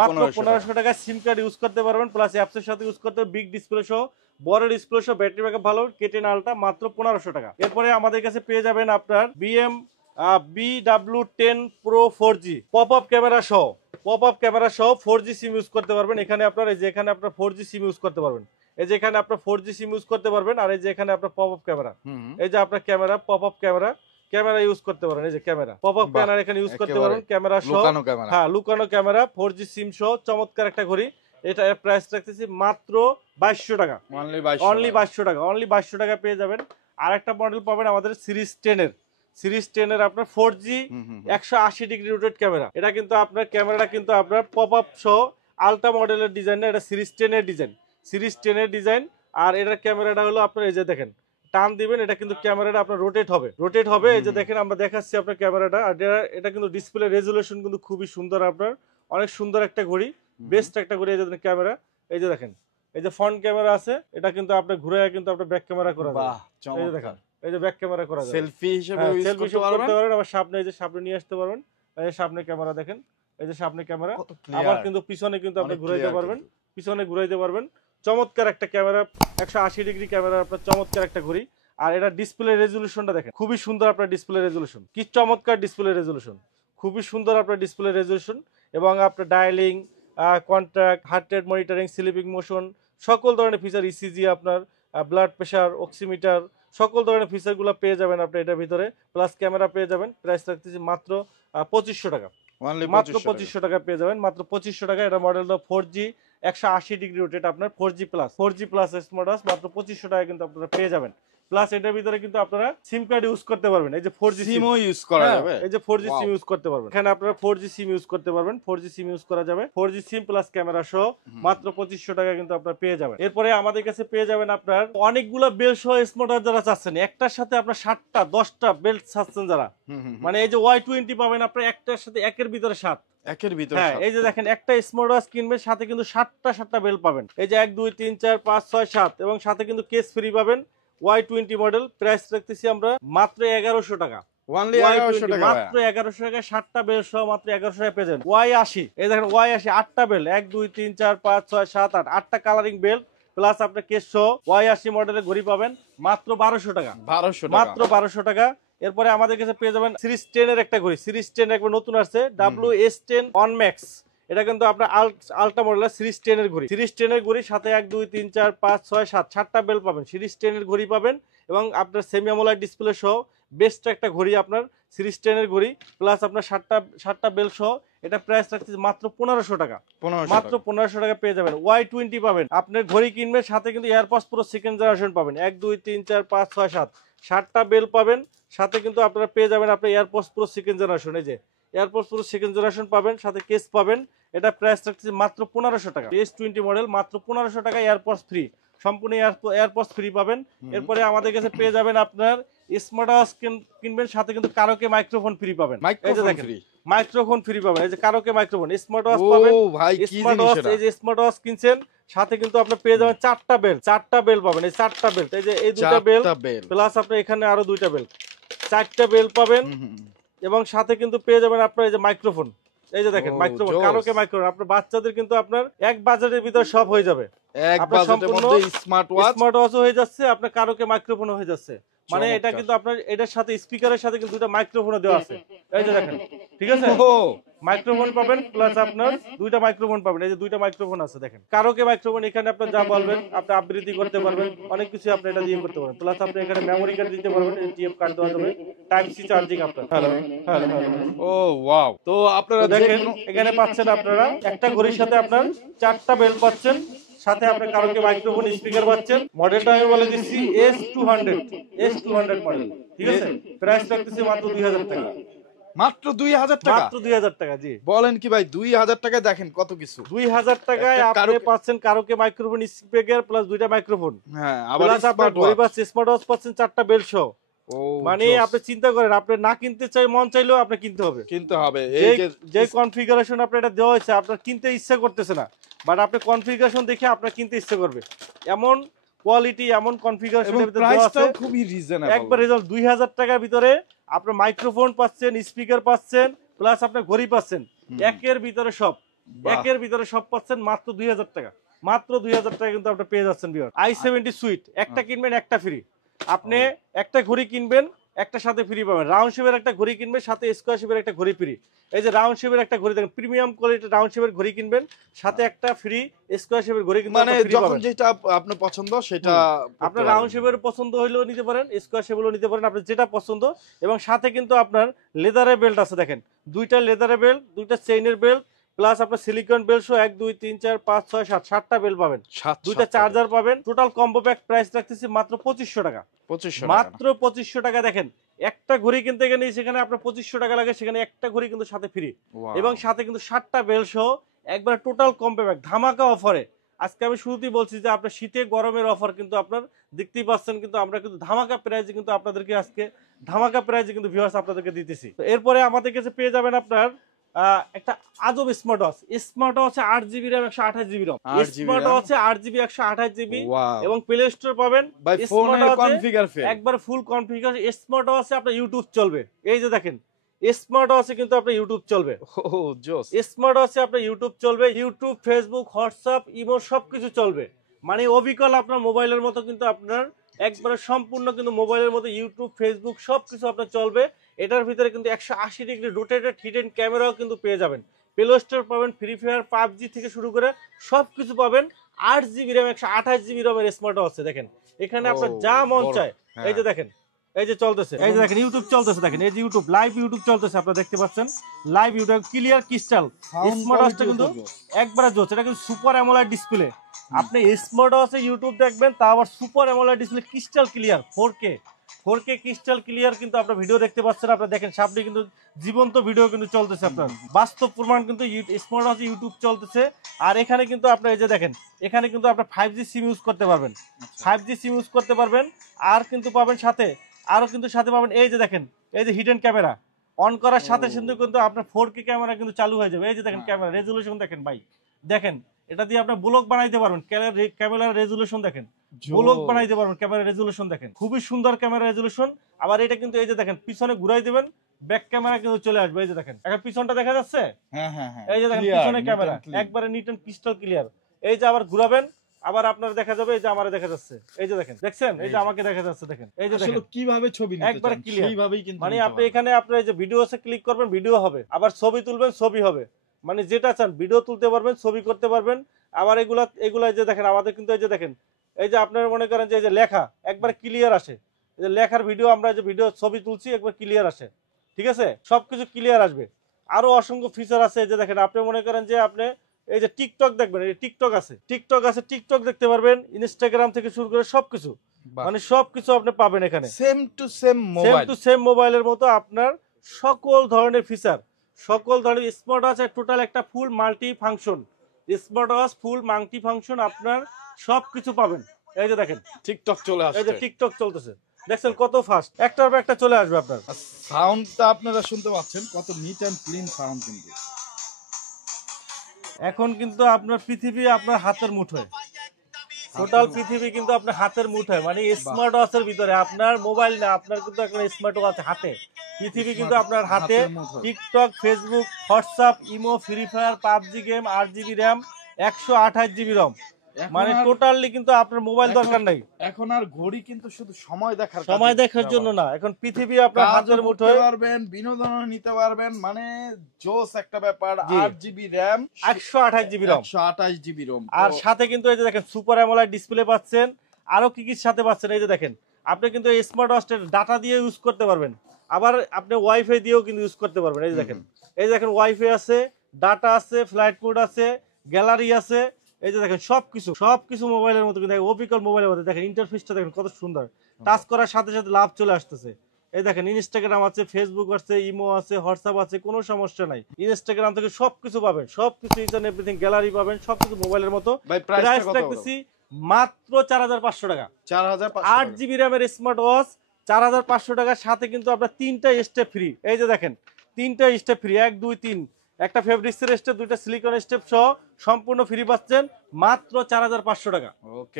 মাত্র 1500 টাকা সিম কার্ড ইউজ করতে পারবেন, প্লাস অ্যাপসের সাথে ইউজ করতে বিগ ডিসপ্লে সহ, বড় ডিসপ্লে সহ, ব্যাটারি ব্যাকআপ ভালো, K10 আলট্রা মাত্র 1500 টাকা। এরপরে আমাদের কাছে পেয়ে যাবেন আপনার BW10 Pro 4G pop up camera সহ, 4G সিম ইউজ করতে পারবেন। এখানে আপনার এই যে এখানে আপনার 4G সিম ইউজ করতে পারবেন। এই যে এখানে আপনার 4G সিম ইউজ করতে পারবেন। আর এই যে এখানে আপনার পপ আপ ক্যামেরা, এই যে আপনার camera pop up camera use করতে পারেন। এই যে ক্যামেরা পপ আপ ক্যামেরা এখানে ইউজ করতে পারবেন, ক্যামেরা সহ, হ্যাঁ লুকানো ক্যামেরা, 4G সিম সহ চমৎকার একটা ঘড়ি। এটা প্রাইস রাখতেছি মাত্র 2200 টাকা। অনলি 2200 টাকা পেয়ে যাবেন। আরেকটা মডেল পাবেন আমাদের সিরিজ 10 এর আপনার 4G 180 ডিগ্রি রোটেট ক্যামেরা। এটা কিন্তু আপনার ক্যামেরাটা কিন্তু আপনার পপ আপ সহ আলট্রা মডেলের ডিজাইন, এটা সিরিজ 10 এর ডিজাইন। আর এটার ক্যামেরাটা হলো আপনার এই যে দেখেন, টান দিবেন এটা কিন্তু ক্যামেরাটা আপনার রোটেট হবে। এই যে দেখেন আমরা দেখাচ্ছি আপনার ক্যামেরাটা। আর এটা কিন্তু ডিসপ্লে রেজুলেশন কিন্তু খুবই সুন্দর, আপনার অনেক সুন্দর একটা ঘড়ি, বেস্ট একটা ঘড়ি। এই যে ক্যামেরা, এই যে দেখেন এই যে ফ্রন্ট ক্যামেরা আছে, এটা কিন্তু আপনার ঘুরে কিন্তু আপনার ব্যাক ক্যামেরা করা যায়। এই যে দেখেন এই যে ব্যাক ক্যামেরা করা যায়, সেলফি হিসেবে ইউজ করতে পারবেন। আবার সামনে এই যে সামনে নিয়ে আসতে পারবেন। এই যে সামনে ক্যামেরা দেখেন, এই যে সামনে ক্যামেরা, আবার কিন্তু পিছনে কিন্তু আপনি ঘুরাইতে পারবেন, চমৎকার একটা ক্যামেরা, 180 ডিগ্রি ক্যামেরা আপনার চমৎকার একটা ঘড়ি। আর এটা ডিসপ্লে রেজুলেশনটা দেখেন, খুবই সুন্দর আপনার ডিসপ্লে রেজুলেশন, কি চমৎকার ডিসপ্লে রেজুলেশন, খুবই সুন্দর আপনার ডিসপ্লে রেজুলেশন। এবং আপনার dialling, contact, heart rate monitoring, sleeping motion, সকল ধরনের ফিচার, ইসিজি, আপনার ব্লাড প্রেশার, অক্সিমিটার, সকল ধরনের ফিচারগুলো পেয়ে যাবেন আপনি এটার ভিতরে। প্লাস ক্যামেরা পেয়ে যাবেন। প্রাইস রাখতেছি মাত্র 2500 টাকা। মাত্র 2500 টাকা পেয়ে যাবেন, মাত্র 2500 টাকা। এটা মডেলটা 4G 180 ডিগ্রি রোটেট আপনার 4G প্লাস স্মার্ট ওয়াচ, মাত্র 2500 টাকা কিন্তু আপনারা পেয়ে যাবেন। প্লাস এটার ভিতরে কিন্তু আপনারা সিম কার্ড ইউজ করতে পারবেন। এই যে 4G সিমও ইউজ করা যাবে, এই যে 4G সিম ইউজ করতে পারবেন। এখানে আপনারা 4G সিম ইউজ করতে পারবেন, 4G সিম ইউজ করা যাবে। 4G সিম প্লাস ক্যামেরা সহ মাত্র 2500 টাকা কিন্তু আপনারা পেয়ে যাবেন। এরপরে আমাদের কাছে পেয়ে যাবেন আপনার অনেকগুলো বেল্ট সহ স্মার্ট ওয়াচ যারা চাচ্ছেন, একটার সাথে আপনার 7টা 10টা বেল্ট চাচ্ছেন যারা, মানে এই যে Y20 পাবেন আপনার একটার সাথে একের ভিতরে 7, হ্যাঁ এই যে দেখেন একটা স্মার্ট ওয়াচ কিনবেন, সাথে কিন্তু 7টা বেল্ট পাবেন। এই যে 1 2 3 4 5 6 7, এবং সাথে কিন্তু কেস ফ্রি পাবেন। Y20 মডেল, প্রাইস রাখতেছি আমরা মাত্র 1100 টাকা। মাত্র 1100 টাকায় 7টা বেল্ট সহ মাত্র 1100 টাকা পেয়ে যাবেন। Y80, এই দেখেন Y80 8টা বেল্ট, 1 2 3 4 5 6 7 8, 8টা কালারিং বেল্ট, প্লাস আপনার কেস সহ Y80 মডেলের ঘড়ি পাবেন মাত্র 1200 টাকা। মাত্র 1200 টাকা। এরপরে আমাদের কাছে পেয়ে যাবেন সিরিজ 10 এর একটা ঘড়ি, সিরিজ 10 একবার নতুন আসছে, WS10 অন ম্যাক্স। এটা কিন্তু আপনার আলট্রা মডেলের সিরিজ 10 এর ঘড়ি, সিরিজ 10 এর ঘড়ি, সাথে 1 2 3 4 5 6 7, 7টা বেল্ট পাবেন, সিরিজ 10 এর ঘড়ি পাবেন। এবং আপনার সেমি অ্যামোলেড ডিসপ্লে সহ বেস্ট একটা ঘড়ি আপনার সিরিজ 10 এর ঘড়ি, প্লাস আপনার 7টা বেল্ট সহ। এটা প্রাইস রাখছে মাত্র 1500 টাকা। মাত্র 1500 টাকা পেয়ে যাবেন। Y20 পাবেন, আপনার ঘড়ি কিনবেন, সাথে কিন্তু এয়ারপডস প্রো সেকেন্ড জেনারেশন পাবেন। 1 2 3 4 5 6 7, 7টা বেল পাবেন, সাথে কিন্তু আপনারা পেয়ে যাবেন আপনার এয়ারপডস প্রো সেকেন্ড জেনারেশন। এই যে এয়ারপডস প্রো সেকেন্ড জেনারেশন পাবেন, সাথে কেস পাবেন। এটা প্রাইস রাখছে মাত্র 1500 টাকা। S20 মডেল, মাত্র 1500 টাকা, এয়ারপডস ফ্রি, সম্পূর্ণ এয়ারপডস ফ্রি পাবেন। এরপরে আমাদের কাছে পেয়ে যাবেন আপনার স্মার্ট ওয়াচ কিনবেন, সাথে কিন্তু কারোকে মাইক্রোফোন ফ্রি পাবেন। এই যে দেখেন মাইক্রোফোন ফ্রি পাবেন, এই যে কারোকে মাইক্রোফোন, স্মার্ট ওয়াচ পাবেন। স্মার্ট ওয়াচ, এই যে স্মার্ট ওয়াচ কিনছেন, সাথে কিন্তু আপনি পেয়ে যাবেন 4টা বেল্ট, 4টা বেল্ট পাবেন। এই 4টা বেল্ট, এই যে এই দুটো বেল্ট প্লাস আপনি এখানে আরো 2টা বেল্ট, 4টা বেল্ট পাবেন। এবং সাথে কিন্তু পেয়ে যাবেন আপনার এই যে মাইক্রোফোন। এই যে দেখেন মাইক্রোফোন, কারোকে মাইক্রোফোন। আপনার বাচ্চাদের কিন্তু আপনার এক বাজেটের ভিতর সব হয়ে যাবে। আপনার সম্পূর্ণ স্মার্ট ওয়াচও হয়ে যাচ্ছে, আপনার কারোকে মাইক্রোফোনও হয়ে যাচ্ছে। মানে এটা কিন্তু আপনার এটার সাথে স্পিকারের সাথে কিন্তু দুটো মাইক্রোফোনও দেওয়া আছে। এই যে দেখেন, ঠিক আছে, মাইক্রোফোন পাবেন প্লাস আপনার 2টা মাইক্রোফোন পাবেন। এই যে 2টা মাইক্রোফোন আছে দেখেন, কারোকে মাইক্রোফোন। এখানে আপনি যা বলবেন আপনি আবৃত্তি করতে পারবেন, অনেক কিছু আপনি এটা দিয়ে করতে পারবেন। প্লাস আপনি এখানে মেমোরি কার্ড দিতে পারবেন, এটিএম কার্ড দেওয়া যাবে, টাইপ সি চার্জিং আপনার। হ্যালো হ্যালো হ্যালো, ও ওয়াও। তো আপনারা দেখেন এখানে পাচ্ছেন আপনারা একটা ঘড়ির সাথে আপনার 4টা বেল পাচ্ছেন, সাথে আপনি কারোকে মাইক্রোফোন স্পিকার পাচ্ছেন। মডেলটা আমি বলে দিচ্ছি S200 মডেল, ঠিক আছে। প্রাইস রাখতেছি মাত্র 2000 টাকা। মাত্র 2000 টাকা? মাত্র 2000 টাকা, জি। বলেন কি ভাই, 2000 টাকায় দেখেন কত কিছু। 2000 টাকায় আপনি পাচ্ছেন কারোকে মাইক্রোফোন স্পিকার প্লাস 2টা মাইক্রোফোন, হ্যাঁ, আবার স্মার্ট ওয়াচ পাচ্ছেন 4টা বেল সহ। মানে আপনি চিন্তা করেন, আপনি না কিনতে চাই, মন চাইলেও আপনি কিনতে হবে। যে কনফিগারেশন আপনার এটা দেওয়া হয়েছে, আপনার কিনতে ইচ্ছা করতেছে না, বাট আপনি কনফিগারেশন দেখে আপনার কিনতে ইচ্ছা করবে। এমন কোয়ালিটি, এমন কনফিগারেশনের ভিতরে দেওয়া আছে, খুবই রিজনেবল। একবার রেজাল্ট 2000 টাকার ভিতরে আপনি মাইক্রোফোন পাচ্ছেন, স্পিকার পাচ্ছেন, প্লাস আপনার ঘড়ি পাচ্ছেন। একের ভিতরে সব পাচ্ছেন মাত্র 2000 টাকা। মাত্র 2000 টাকা কিন্তু আপনি পেয়ে যাচ্ছেন ভিউয়ার। i70 সুইট, একটা কিনবেন একটা ফ্রি। আপনি একটা ঘড়ি কিনবেন, একটা সাথে ফ্রি পাবেন। রাউন্ড শেপের একটা ঘড়ি কিনবেন, সাথে স্কয়ার শেপের একটা ঘড়ি ফ্রি। এই যে রাউন্ড শেপের একটা ঘড়ি দেখেন, প্রিমিয়াম কোয়ালিটির রাউন্ড শেপের ঘড়ি কিনবেন, সাথে একটা ফ্রি স্কয়ার শেপের ঘড়ি কিনবেন। মানে যখন যেটা আপনার পছন্দ সেটা আপনার রাউন্ড শেপের পছন্দ হইলেও নিতে পারেন, স্কয়ার শেপেরও নিতে পারেন, আপনার যেটা পছন্দ। এবং সাথে কিন্তু আপনার লেদারের বেল্ট আছে দেখেন, 2টা লেদারের বেল্ট, 2টা চেইনের বেল্ট, প্লাস আপনার সিলিকন বেল্ট সহ 1 2 3 4 5 6 7 7টা বেল্ট পাবেন, 2টা চার্জার পাবেন। টোটাল কম্বো প্যাক প্রাইস রাখতেছি মাত্র 2500 টাকা। মাত্র 2500 টাকা। দেখেন একটা ঘড়ি কিনতে গেলে সেখানে আপনার 2500 টাকা লাগে, সেখানে একটা ঘড়ি কিন্তু সাথে ফ্রি, এবং সাথে কিন্তু 7টা বেল্ট সহ একবার টোটাল কম্বো প্যাক ধামাকা অফারে। আজকে আমি শুরুতেই বলছি যে আপনার শীতে গরমের অফার কিন্তু আপনার দেখতেই পাচ্ছেন, কিন্তু আমরা কিন্তু ধামাকা প্রাইজে কিন্তু আপনাদেরকে আজকে ধামাকা প্রাইজে কিন্তু ভিউয়ার্স আপনাদেরকে দিতেছি। এরপরে আমাদের কাছে পেয়ে যাবেন আপনার একটা আজব smart watch 8GB RAM 128GB ROM, smart watch 8GB 128GB, এবং প্লে স্টোর পাবেন একবার ফুল কনফিগার। স্মার্ট ওয়াচে আপনার ইউটিউব চলবে। এই যে দেখেন স্মার্ট ওয়াচে কিন্তু আপনার ইউটিউব চলবে। স্মার্ট ওয়াচে আপনার ইউটিউব চলবে, ইউটিউব, ফেসবুক, হোয়াটসঅ্যাপ, ইমো সবকিছু চলবে। মানে অবিকল আপনার মোবাইলের মতো কিন্তু আপনার একবারে সম্পূর্ণ কিন্তু মোবাইলের মতো ইউটিউব, ফেসবুক সবকিছু আপনার চলবে। এটার ভিতরে কিন্তু 180 ডিগ্রি রোটেটেড হিডেন ক্যামেরাও কিন্তু পেয়ে যাবেন। প্লে স্টোর পাবেন, ফ্রি ফায়ার, পাবজি থেকে শুরু করে সবকিছু পাবেন। 8GB RAM 128GB ROM এর স্মার্ট ওয়াচ আছে। দেখেন এখানে আপনার যা মন চায়, এই যে দেখেন, এই যে চলতেছে, এই যে দেখেন ইউটিউব চলতেছে, দেখেন এই যে ইউটিউব লাইভ ইউটিউব চলতেছে, আপনারা দেখতে পাচ্ছেন live YouTube, clear crystal. Smart ওয়াচটা কিন্তু একবারে জোস, এটা কিন্তু সুপার অ্যামোলেড ডিসপ্লে। আপনি স্মার্ট ওয়াচে ইউটিউব দেখবেন, তা আবার super AMOLED display, crystal clear, 4K crystal clear কিন্তু আপনারা ভিডিও দেখতে পাচ্ছেন। আপনারা দেখেন সামনে কিন্তু জীবন্ত ভিডিও কিন্তু চলতেছে, আপনার বাস্তব প্রমাণ কিন্তু স্মার্ট ওয়াচে ইউটিউব চলতেছে। আর এখানে কিন্তু আপনারা এই যে দেখেন, এখানে কিন্তু আপনারা 5G সিম ইউজ করতে পারবেন, 5G সিম ইউজ করতে পারবেন। আর কিন্তু পাবেন সাথে, আরো কিন্তু সাথে পাবেন এই যে দেখেন, এই যে হিডেন ক্যামেরা অন করার সাথে সাথে কিন্তু আপনার 4K ক্যামেরা কিন্তু চালু হয়ে যাবে। এই যে দেখেন ক্যামেরা রেজুলেশন দেখেন ভাই, দেখেন এটা দিয়ে আপনি ব্লগ বানাইতে পারবেন। ক্যামেরার রেজুলেশন দেখেন, ব্লগ বানাইতে পারবেন। ক্যামেরা রেজুলেশন দেখেন, খুবই সুন্দর ক্যামেরা রেজুলেশন। আবার এটা কিন্তু এই যে দেখেন পিছনে ঘুরাই দিবেন, ব্যাক ক্যামেরা কিন্তু চলে আসবে। এই যে দেখেন এখন পিছনটা দেখা যাচ্ছে, এই যে দেখেন পিছনে ক্যামেরা একবারে নিট এন্ড ক্রিস্টাল ক্লিয়ার। এই যে আবার ঘুরাবেন, আবার আপনার দেখা যাবে, এই যে আমারে দেখা যাচ্ছে, এই যে দেখেন, দেখছেন এই যে আমাকে দেখা যাচ্ছে, দেখেন এই যে দেখেন কিভাবে ছবি নিতে একবারে চান ক্লিয়ার। সেইভাবেই কিন্তু মানে আপনি এখানে আপনার এই যে ভিডিওতে ক্লিক করবেন, ভিডিও হবে, আবার ছবি তুলবেন, ছবি হবে। মানে যেটা চান ভিডিও তুলতে পারবেন, ছবি করতে পারবেন। আবার এগুলা যে দেখেন আমাদের কিন্তু এই যে দেখেন, এই যে আপনারা মনে করেন যে এই যে লেখা একবার ক্লিয়ার আসে, এই যে লেখার ভিডিও, আমরা যে ভিডিও ছবি তুলছি একবার ক্লিয়ার আসে, ঠিক আছে, সবকিছু ক্লিয়ার আসবে। আরো অসংখ্য ফিচার আছে। এই যে দেখেন আপনি মনে করেন যে আপনি এই যে টিকটক দেখবেন, এই টিকটক আছে, টিকটক দেখতে পারবেন, ইনস্টাগ্রাম থেকে শুরু করে সবকিছু বাহ। মানে সবকিছু আপনি পাবেন এখানে same to same same mobile. To same মোবাইলের মতো আপনার সকল ধরনের ফিচার, সকল ধরনের স্মার্ট ওয়াচ টোটাল একটা ফুল মাল্টি ফাংশন স্মার্ট ওয়াচ, ফুল মাল্টি ফাংশন আপনার সবকিছু পাবেন। এই যে দেখেন টিকটক চলে এই যে আসছে। টিকটক চলতেছে, দেখছেন কত ফাস্ট, একটার পর একটা চলে আসবে আপনার। সাউন্ডটা আপনারা শুনতে পাচ্ছেন, কত নিট এন্ড ক্লিন সাউন্ড কিন্তু। এখন কিন্তু আপনার পৃথিবী আপনার হাতের মুঠোয়, টোটাল পৃথিবী কিন্তু আপনার হাতের মুঠোয়, মানে স্মার্ট ওয়াচের ভিতরে, আপনার মোবাইল না, আপনার কিন্তু এখন স্মার্ট ওয়াচ হাতে, পৃথিবী কিন্তু আপনার হাতে। TikTok, Facebook, WhatsApp, imo, free fire, PUBG game, 8 GB RAM, 128 GB রম, মানে টোটালি কিন্তু আপনার মোবাইল দরকার নাই। এখন আর ঘড়ি কিন্তু শুধু সময় দেখার সময় দেখার জন্য না, এখন পৃথিবী আপনার হাতের মুঠোয় পারবেন, বিনোদন নিতে পারবেন, মানে জোস একটা ব্যাপার। 8 GB র্যাম, 128 GB রম, 128 GB রম, আর সাথে কিন্তু এই যে দেখেন সুপার অ্যামোলেড ডিসপ্লে পাচ্ছেন। আরো কি কি সাথে পাচ্ছেন, এই যে দেখেন আপনি কিন্তু এই স্মার্ট ওয়াচের ডাটা দিয়ে ইউজ করতে পারবেন, আবার আপনি ওয়াইফাই দিয়েও কিন্তু ইউজ করতে পারবেন। এই যে দেখেন, এই যে দেখেন ওয়াইফাই আছে, ডাটা আছে, ফ্লাইট মোড আছে, গ্যালারি আছে, এই যে দেখেন সবকিছু মোবাইলের মতো কিন্তু অবিকল মোবাইলের মতো। দেখেন ইন্টারফেসটা দেখেন কত সুন্দর, টাচ করার সাথে সাথে লাভ চলে আসতেছে। এই দেখেন ইনস্টাগ্রাম আছে, ফেসবুক আছে, ইমো আছে, হোয়াটসঅ্যাপ আছে, কোনো সমস্যা নাই। ইনস্টাগ্রাম থেকে সবকিছু পাবেন, সবকিছু ইচ এন্ড এভরিথিং, গ্যালারি পাবেন, সবকিছু মোবাইলের মতো। প্রাইস রাখতেছি মাত্র 4500 টাকা। 8 GB র্যামের স্মার্ট ওয়াচ 4500 টাকার সাথে কিন্তু আপনার 3টা স্টেপ ফ্রি। এই যে দেখেন 3টা স্টেপ ফ্রি, 1 2 3, একটা ফেব্রিক্সের স্টেপ, 2টা সিলিকন স্টেপ সহ সম্পূর্ণ ফ্রি পাচ্ছেন মাত্র 4500 টাকা।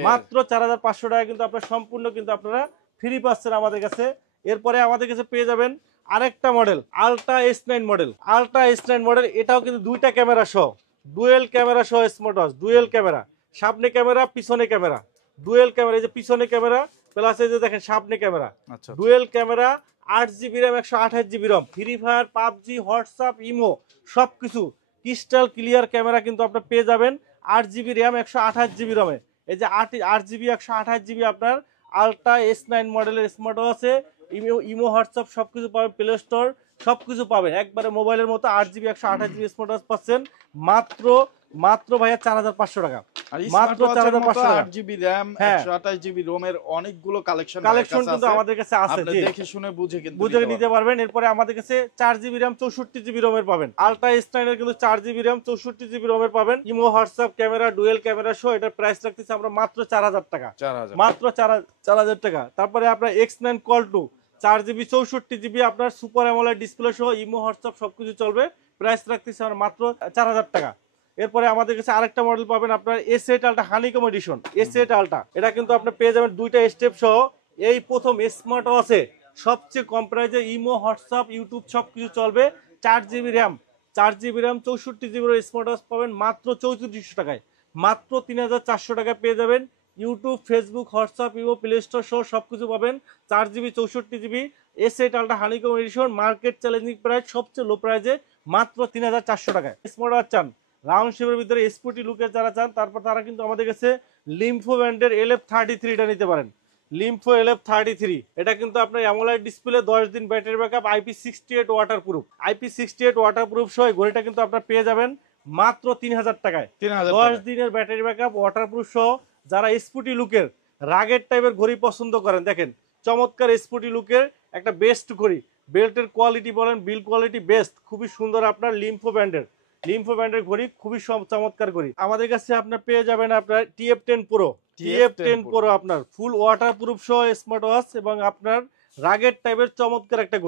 মাত্র 4500 টাকা কিন্তু আপনার সম্পূর্ণ কিন্তু আপনারা ফ্রি পাচ্ছেন আমাদের কাছে। এরপরে আমাদের কাছে পেয়ে যাবেন আরেকটা model, ultra S9 model. Ultra S9 model, এটাও কিন্তু 2টা ক্যামেরা সহ, ডুয়েল ক্যামেরা সহ স্মার্ট ওয়াচ, ডুয়েল ক্যামেরা, সামনে ক্যামেরা, পিছনে ক্যামেরা, ডুয়েল ক্যামেরা। এই যে পিছনে ক্যামেরা প্লাস এই যে দেখেন সামনে camera, dual camera, 8 GB RAM, 128 GB ROM, free fire, PUBG, WhatsApp, imo সবকিছু ক্রিস্টাল ক্লিয়ার ক্যামেরা কিন্তু আপনার পেয়ে যাবেন 8 GB র্যাম, 128 GB রমে। এই যে 8 GB 128 GB আপনার আলট্রা S9 মডেলের স্মার্ট ওয়াচে ইমো, হোয়াটসঅ্যাপ সবকিছু পাবেন, প্লে স্টোর সবকিছু পাবেন, একবারে মোবাইলের মতো 8 GB 128 GB স্মার্ট ওয়াচ পাচ্ছেন মাত্র ভাইয়া 4500 টাকা। মাত্র 4500 টাকা। 8 GB র্যাম, 128 GB রোমের অনেকগুলো কালেকশন কিন্তু আমাদের কাছে আছে, আপনি দেখে শুনে বুঝে নিতে পারবেন। এরপরে আমাদের কাছে 4 GB র্যাম, 64 GB রোমের পাবেন। আলট্রা S9 এর কিন্তু 4 GB র্যাম, 64 GB রোমের পাবেন। Imo, WhatsApp, camera, dual camera সহ এটার প্রাইস রাখতেছি আমরা মাত্র 4000 টাকা। মাত্র 4000 টাকা। তারপরে আপনার X9 Call 2 4 GB 64 GB আপনার সুপার অ্যামোলেড ডিসপ্লে সহ ইমো, হোয়াটসঅ্যাপ সবকিছু চলবে, প্রাইস রাখতেছি আমরা মাত্র 4000 টাকা। এরপরে আমাদের কাছে আরেকটা মডেল পাবেন আপনার S8 ultra honeycomb addition. S8 ultra এটা কিন্তু আপনি পেয়ে যাবেন 2টা স্টেপ সহ, এই প্রথম স্মার্ট ওয়াচে সবচেয়ে কম প্রাইসে ইমো, হোয়াটসঅ্যাপ, ইউটিউব সবকিছু চলবে। 4 GB RAM, 4 GB RAM, 64 GB smart watch পাবেন মাত্র 3400 টাকায়। মাত্র 3400 টাকায় পেয়ে যাবেন YouTube, Facebook, WhatsApp, imo, Play Store সহ সবকিছু পাবেন। 4 GB 64 GB S8 ultra honeycomb edition, market challenging price, সবচেয়ে লো প্রাইসে মাত্র 3400 টাকায়। স্মার্ট ওয়াচ চান রাউন্ড শেপের ভিতরে স্পোর্টি লুকের যারা চান, তারপর তারা কিন্তু আমাদের কাছে লিম্ফো ব্র্যান্ডের LF33 টা নিতে পারেন। লিম্ফো LF33 এটা কিন্তু আপনার অ্যামোলেড ডিসপ্লে, 10 দিন battery backup, IP68 waterproof, IP68 waterproof সহ ঘড়িটা কিন্তু আপনারা পেয়ে যাবেন মাত্র 3000 টাকায়। 10 দিনের ব্যাটারি ব্যাকআপ, ওয়াটারপ্রুফ সহ। যারা স্পোর্টি লুকের রাগের টাইপের ঘড়ি পছন্দ করেন, দেখেন চমৎকার স্পোর্টি লুকের একটা বেস্ট ঘড়ি, বেল্টের কোয়ালিটি বলেন, বিল কোয়ালিটি বেস্ট, খুবই সুন্দর আপনার লিম্ফো ব্র্যান্ডের ঘড়ি, খুবই চমৎকার ঘড়ি। আমাদের কাছে আপনার পেয়ে যাবেন আপনার TF10 Pro আপনার ফুল ওয়াটারপ্রুফ সহ স্মার্ট ওয়াচ, এবং আপনার রাগের টাইপের চমৎকার একটা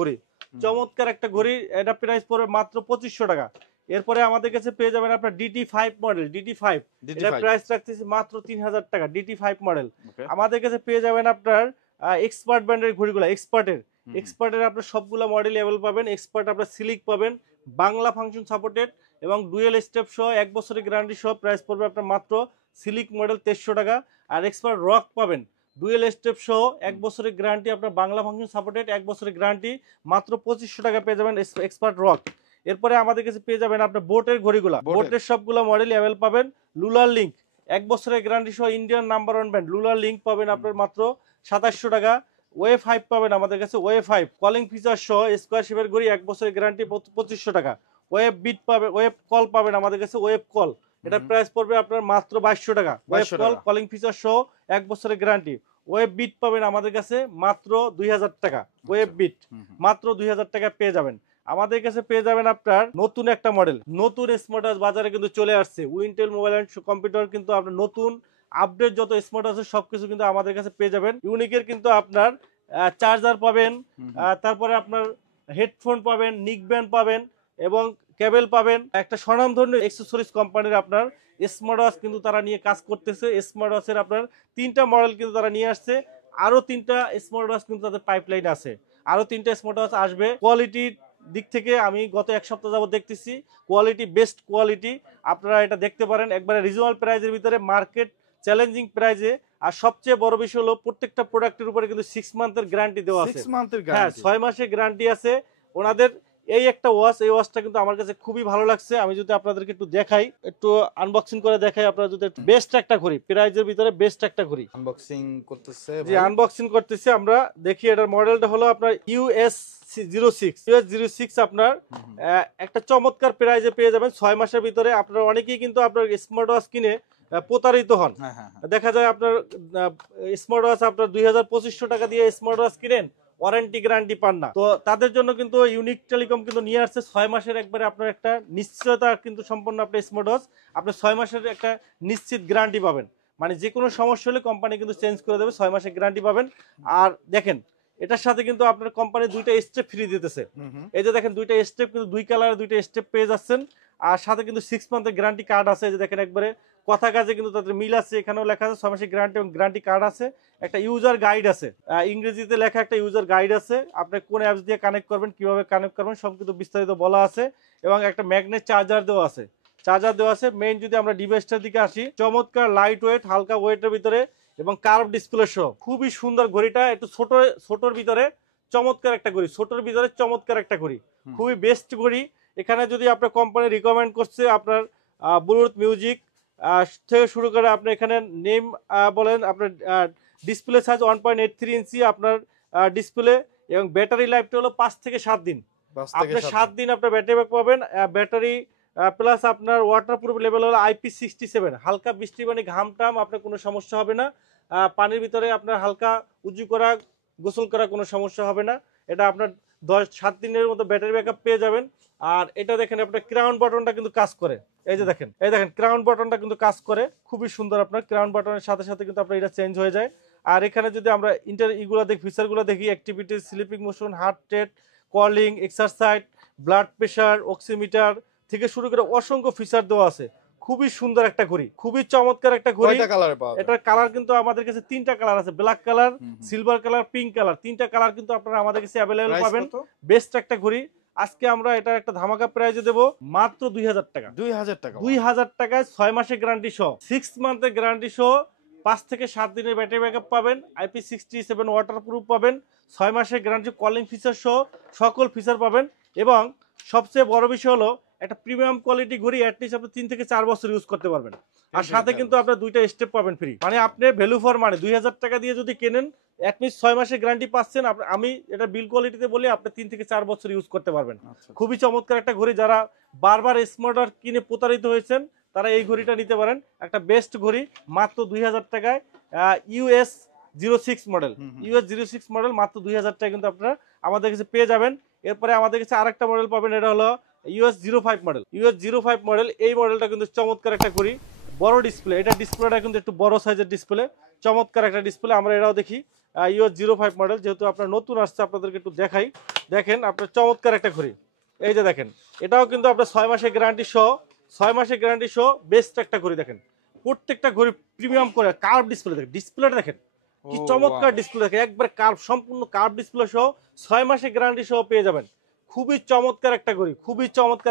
ঘড়ি, এটা প্রাইস পড়বে মাত্র 2500 টাকা। এরপরে আমাদের কাছে পেয়ে যাবেন আপনার DT5 মডেল, DT5 এটা প্রাইস রাখতেছি মাত্র 3000 টাকা। DT5 মডেল আমাদের কাছে পেয়ে যাবেন আপনার এক্সপার্ট ব্র্যান্ডের ঘড়িগুলো, এক্সপার্টের আপনার সবগুলো মডেল অ্যাভেলেবল পাবেন। এক্সপার্ট আপনার সিলিক পাবেন, বাংলা ফাংশন সাপোর্টেড এবং ডুয়েল স্টেপ সহ 1 বছরের গ্যারান্টি সহ, প্রাইস পড়বে আপনার মাত্র সিলিক মডেল 2300 টাকা। আর এক্সপার্ট রক পাবেন ডুয়েল স্টেপ সহ 1 বছরের গ্যারান্টি, আপনার বাংলা ফাংশন সাপোর্টেড 1 বছরের গ্যারান্টি, মাত্র 2500 টাকা পেয়ে যাবেন এক্সপার্ট রক। এরপরে আমাদের কাছে পেয়ে যাবেন আপনার বোটের ঘড়িগুলা, বোটের সবগুলো মডেল অ্যাভেলেবল পাবেন। লুলার লিঙ্ক 1 বছরের গ্যারান্টি সহ ইন্ডিয়ান নাম্বার 1 ব্র্যান্ড লুলার লিঙ্ক পাবেন আপনার মাত্র 2700 টাকা। ওয়ে 5 পাবেন আমাদের কাছে, ওয়ে 5 কলিং ফিচার সহ স্কোয়ার শেপের ঘড়ি, 1 বছরের গ্যারান্টি, 2500 টাকা। ওয়েব বিট পাবেন, ওয়েব কল পাবেন আমাদের কাছে, ওয়েব কল এটা প্রাইস পড়বে আপনার মাত্র 2200 টাকা। ওয়েব কল কলিং ফিচার সহ 1 বছরের গ্যারান্টি। ওয়েব বিট পাবেন আমাদের কাছে মাত্র 2000 টাকা। ওয়েব বিট মাত্র 2000 টাকা পেয়ে যাবেন। আমাদের কাছে পেয়ে যাবেন আপনার নতুন একটা মডেল, নতুন স্মার্ট ওয়াচ বাজারে কিন্তু চলে আসছে। উইন্টেল মোবাইল অ্যান্ড কম্পিউটার কিন্তু আপনার নতুন আপডেট যত স্মার্ট আছে সবকিছু কিন্তু আমাদের কাছে পেয়ে যাবেন। ইউনিকের কিন্তু আপনার চার্জার পাবেন, তারপরে আপনার হেডফোন পাবেন, নিক ব্যান্ড পাবেন এবং কেবল পাবেন। একটা স্বনামধন্য অ্যাক্সেসরিজ কোম্পানির আপনার স্মার্ট ওয়াচ কিন্তু তারা নিয়ে কাজ করতেছে। স্মার্ট ওয়াচের আপনার 3টা মডেল কিন্তু তারা নিয়ে আসছে। আরো 3টা স্মার্ট ওয়াচ কিন্তু তাদের পাইপলাইন আছে, আরো 3টা স্মার্ট ওয়াচ আসবে। কোয়ালিটির দিক থেকে আমি গত এক সপ্তাহ যাবত দেখতেছি কোয়ালিটি, বেস্ট কোয়ালিটি। আপনারা এটা দেখতে পারেন একবারে রিজনেবল প্রাইজের ভিতরে, মার্কেট চ্যালেঞ্জিং প্রাইজে। আর সবচেয়ে বড় বিষয় হলো প্রত্যেকটা প্রোডাক্টের উপরে কিন্তু 6 মান্থের গ্যারান্টি দেওয়া আছে। 6 মান্থের হ্যাঁ, গ্যারান্টি, 6 মাসের গ্যারান্টি আছে ওনাদের। এই একটা ওয়াচ, এই ওয়াচটা কিন্তু আমার কাছে খুবই ভালো লাগছে। আমি যদি আপনাদেরকে একটু দেখাই, একটু আনবক্সিং করে দেখাই, আপনারা যদি বেস্ট একটা ঘড়ি, প্রাইজের ভিতরে বেস্ট একটা ঘড়ি আনবক্সিং করতেছে জি, আনবক্সিং করতেছি আমরা। দেখি এটার মডেলটা হলো আপনার US06 আপনার একটা চমৎকার প্রাইজে পেয়ে যাবেন 6 মাসের ভিতরে। আপনারা অনেকেই কিন্তু আপনার স্মার্ট ওয়াচ কিনে প্রতারিত হন। দেখা যায় আপনার স্মার্ট ওয়াচ আপনার 2200 টাকা দিয়ে স্মার্ট ওয়াচ কিনেন, ওয়ারেন্টি গ্যারান্টি পান না। তো তাদের জন্য কিন্তু ইউনিক টেলিকম কিন্তু নিয়ে আসছে 6 মাসের একবারে আপনার একটা নিশ্চয়তা কিন্তু সম্পন্ন আপনার স্মার্ট ওয়াচ। আপনি 6 মাসের একটা নিশ্চিত গ্যারান্টি পাবেন, মানে যে কোনো সমস্যা হলে কোম্পানি কিন্তু চেঞ্জ করে দেবে, 6 মাসের গ্যারান্টি পাবেন। আর দেখেন এটার সাথে কিন্তু আপনার কোম্পানি 2টা স্টেপ ফ্রি দিতেছে। এই যে দেখেন 2টা স্টেপ কিন্তু 2 কালারের 2টা স্টেপ পেয়ে যাচ্ছেন। আর সাথে কিন্তু 6 মান্থের গ্যারান্টি কার্ড আছে। এই যে দেখেন একবারে কথা কাজে কিন্তু তাদের মিল আছে। এখানেও লেখা আছে 6 মাসের গ্যারান্টি এবং গ্যারান্টি কার্ড আছে। একটা ইউজার গাইড আছে, ইংরেজিতে লেখা একটা ইউজার গাইড আছে। আপনি কোন অ্যাপস দিয়ে কানেক্ট করবেন, কিভাবে কানেক্ট করবেন সব কিন্তু বিস্তারিত বলা আছে। এবং একটা ম্যাগনেট চার্জার দেওয়া আছে, মেইন যদি আমরা ডিভাইসটার দিকে আসি, চমৎকার লাইট ওয়েট, হালকা ওয়েটের ভিতরে এবং কার্ভ ডিসপ্লে সহ খুবই সুন্দর ঘড়িটা। একটু ছোটর ভিতরে চমৎকার একটা ঘড়ি, ছোটর ভিতরে চমৎকার একটা ঘড়ি, খুবই বেস্ট ঘড়ি। এখানে যদি আপনার কোম্পানি রিকমেন্ড করছে আপনার ব্লুটুথ মিউজিক থেকে শুরু করে আপনি এখানে নেম বলেন, আপনার ডিসপ্লে সাইজ 1.83 ইঞ্চি আপনার ডিসপ্লে এবং ব্যাটারি লাইফটা হলো 5 থেকে 7 দিন। আপনি 7 দিন আপনার ব্যাটারি ব্যাক পাবেন। ব্যাটারি প্লাস আপনার ওয়াটারপ্রুফ লেভেল হলো IP67। হালকা বৃষ্টি মানে ঘাম টাম আপনার কোনো সমস্যা হবে না। পানির ভিতরে আপনার হালকা উঁচু করা, গোসল করা কোনো সমস্যা হবে না। এটা আপনার 7 দিনের মতো ব্যাটারি ব্যাকআপ পেয়ে যাবেন। আর এটা দেখেন আপনার ক্রাউন বাটনটা কিন্তু কাজ করে। এই যে দেখেন, ক্রাউন বাটনটা কিন্তু কাজ করে, খুবই সুন্দর। আপনার ক্রাউন বাটনের সাথে সাথে কিন্তু আপনার এটা চেঞ্জ হয়ে যায়। আর এখানে যদি আমরা ইগুলো দেখি, ফিচারগুলো দেখি, activity, sleeping motion, heart rate, calling, exercise, blood pressure, oximeter থেকে শুরু করে অসংখ্য ফিচার দেওয়া আছে। খুবই সুন্দর একটা ঘড়ি, খুবই চমৎকার একটা ঘড়ি। এটার কালার কিন্তু আমাদের কাছে 3টা কালার আছে, black colour, silver colour, pink colour. 3টা কালার কিন্তু আপনারা আমাদের কাছে অ্যাভেলেবল পাবেন। বেস্ট একটা ঘড়ি। আজকে আমরা এটা একটা ধামাকা প্রাইজে দেব মাত্র 2000 টাকা। 2000 টাকায় 6 মাসের গ্যারান্টি সহ, 6 মান্থের গ্যারান্টি সহ, 5 থেকে 7 দিনের ব্যাটারি ব্যাকআপ পাবেন, IP67 ওয়াটারপ্রুফ পাবেন, 6 মাসের গ্যারান্টি, কলিং ফিচার সহ সকল ফিচার পাবেন। এবং সবচেয়ে বড় বিষয় হলো একটা প্রিমিয়াম কোয়ালিটি ঘড়ি, অ্যাটলিস্ট আপনি 3 থেকে 4 বছর ইউজ করতে পারবেন। আর সাথে কিন্তু আপনার 2টা স্টেপ পাবেন ফ্রি। মানে আপনি ভ্যালু ফর মানি 2000 টাকা দিয়ে যদি কেনেন, অ্যাটলিস্ট 6 মাসের গ্যারান্টি পাচ্ছেন। আমি এটা বিল কোয়ালিটিতে বলি আপনি 3 থেকে 4 বছর ইউজ করতে পারবেন। খুবই চমৎকার একটা ঘড়ি। যারা বারবার স্মার্ট ওয়াচ কিনে প্রতারিত হয়েছেন তারা এই ঘড়িটা নিতে পারেন। একটা বেস্ট ঘড়ি মাত্র 2000 টাকায়। US06 মডেল মাত্র 2000 টাকা কিন্তু আপনারা আমাদের কাছে পেয়ে যাবেন। এরপরে আমাদের কাছে আরেকটা মডেল পাবেন, এটা হলো US05 মডেল। এই মডেলটা কিন্তু চমৎকার একটা ঘড়ি, বড় ডিসপ্লে। এটা ডিসপ্লেটা কিন্তু একটু বড় সাইজের ডিসপ্লে, চমৎকার একটা ডিসপ্লে। আমরা এটাও দেখি US05 মডেল, যেহেতু আপনার নতুন আসছে আপনাদেরকে একটু দেখাই। দেখেন আপনার চমৎকার একটা ঘড়ি। এই যে দেখেন, এটাও কিন্তু আপনার 6 মাসের গ্যারান্টি সহ বেস্ট একটা ঘড়ি। দেখেন প্রত্যেকটা ঘড়ি প্রিমিয়াম করে, কার্ভ ডিসপ্লে। দেখেন ডিসপ্লেটা দেখেন কি চমৎকার ডিসপ্লে। দেখেন একবার কার্ভ, সম্পূর্ণ কার্ভ ডিসপ্লে সহ 6 মাসের গ্যারান্টি সহ পেয়ে যাবেন। খুবই চমৎকার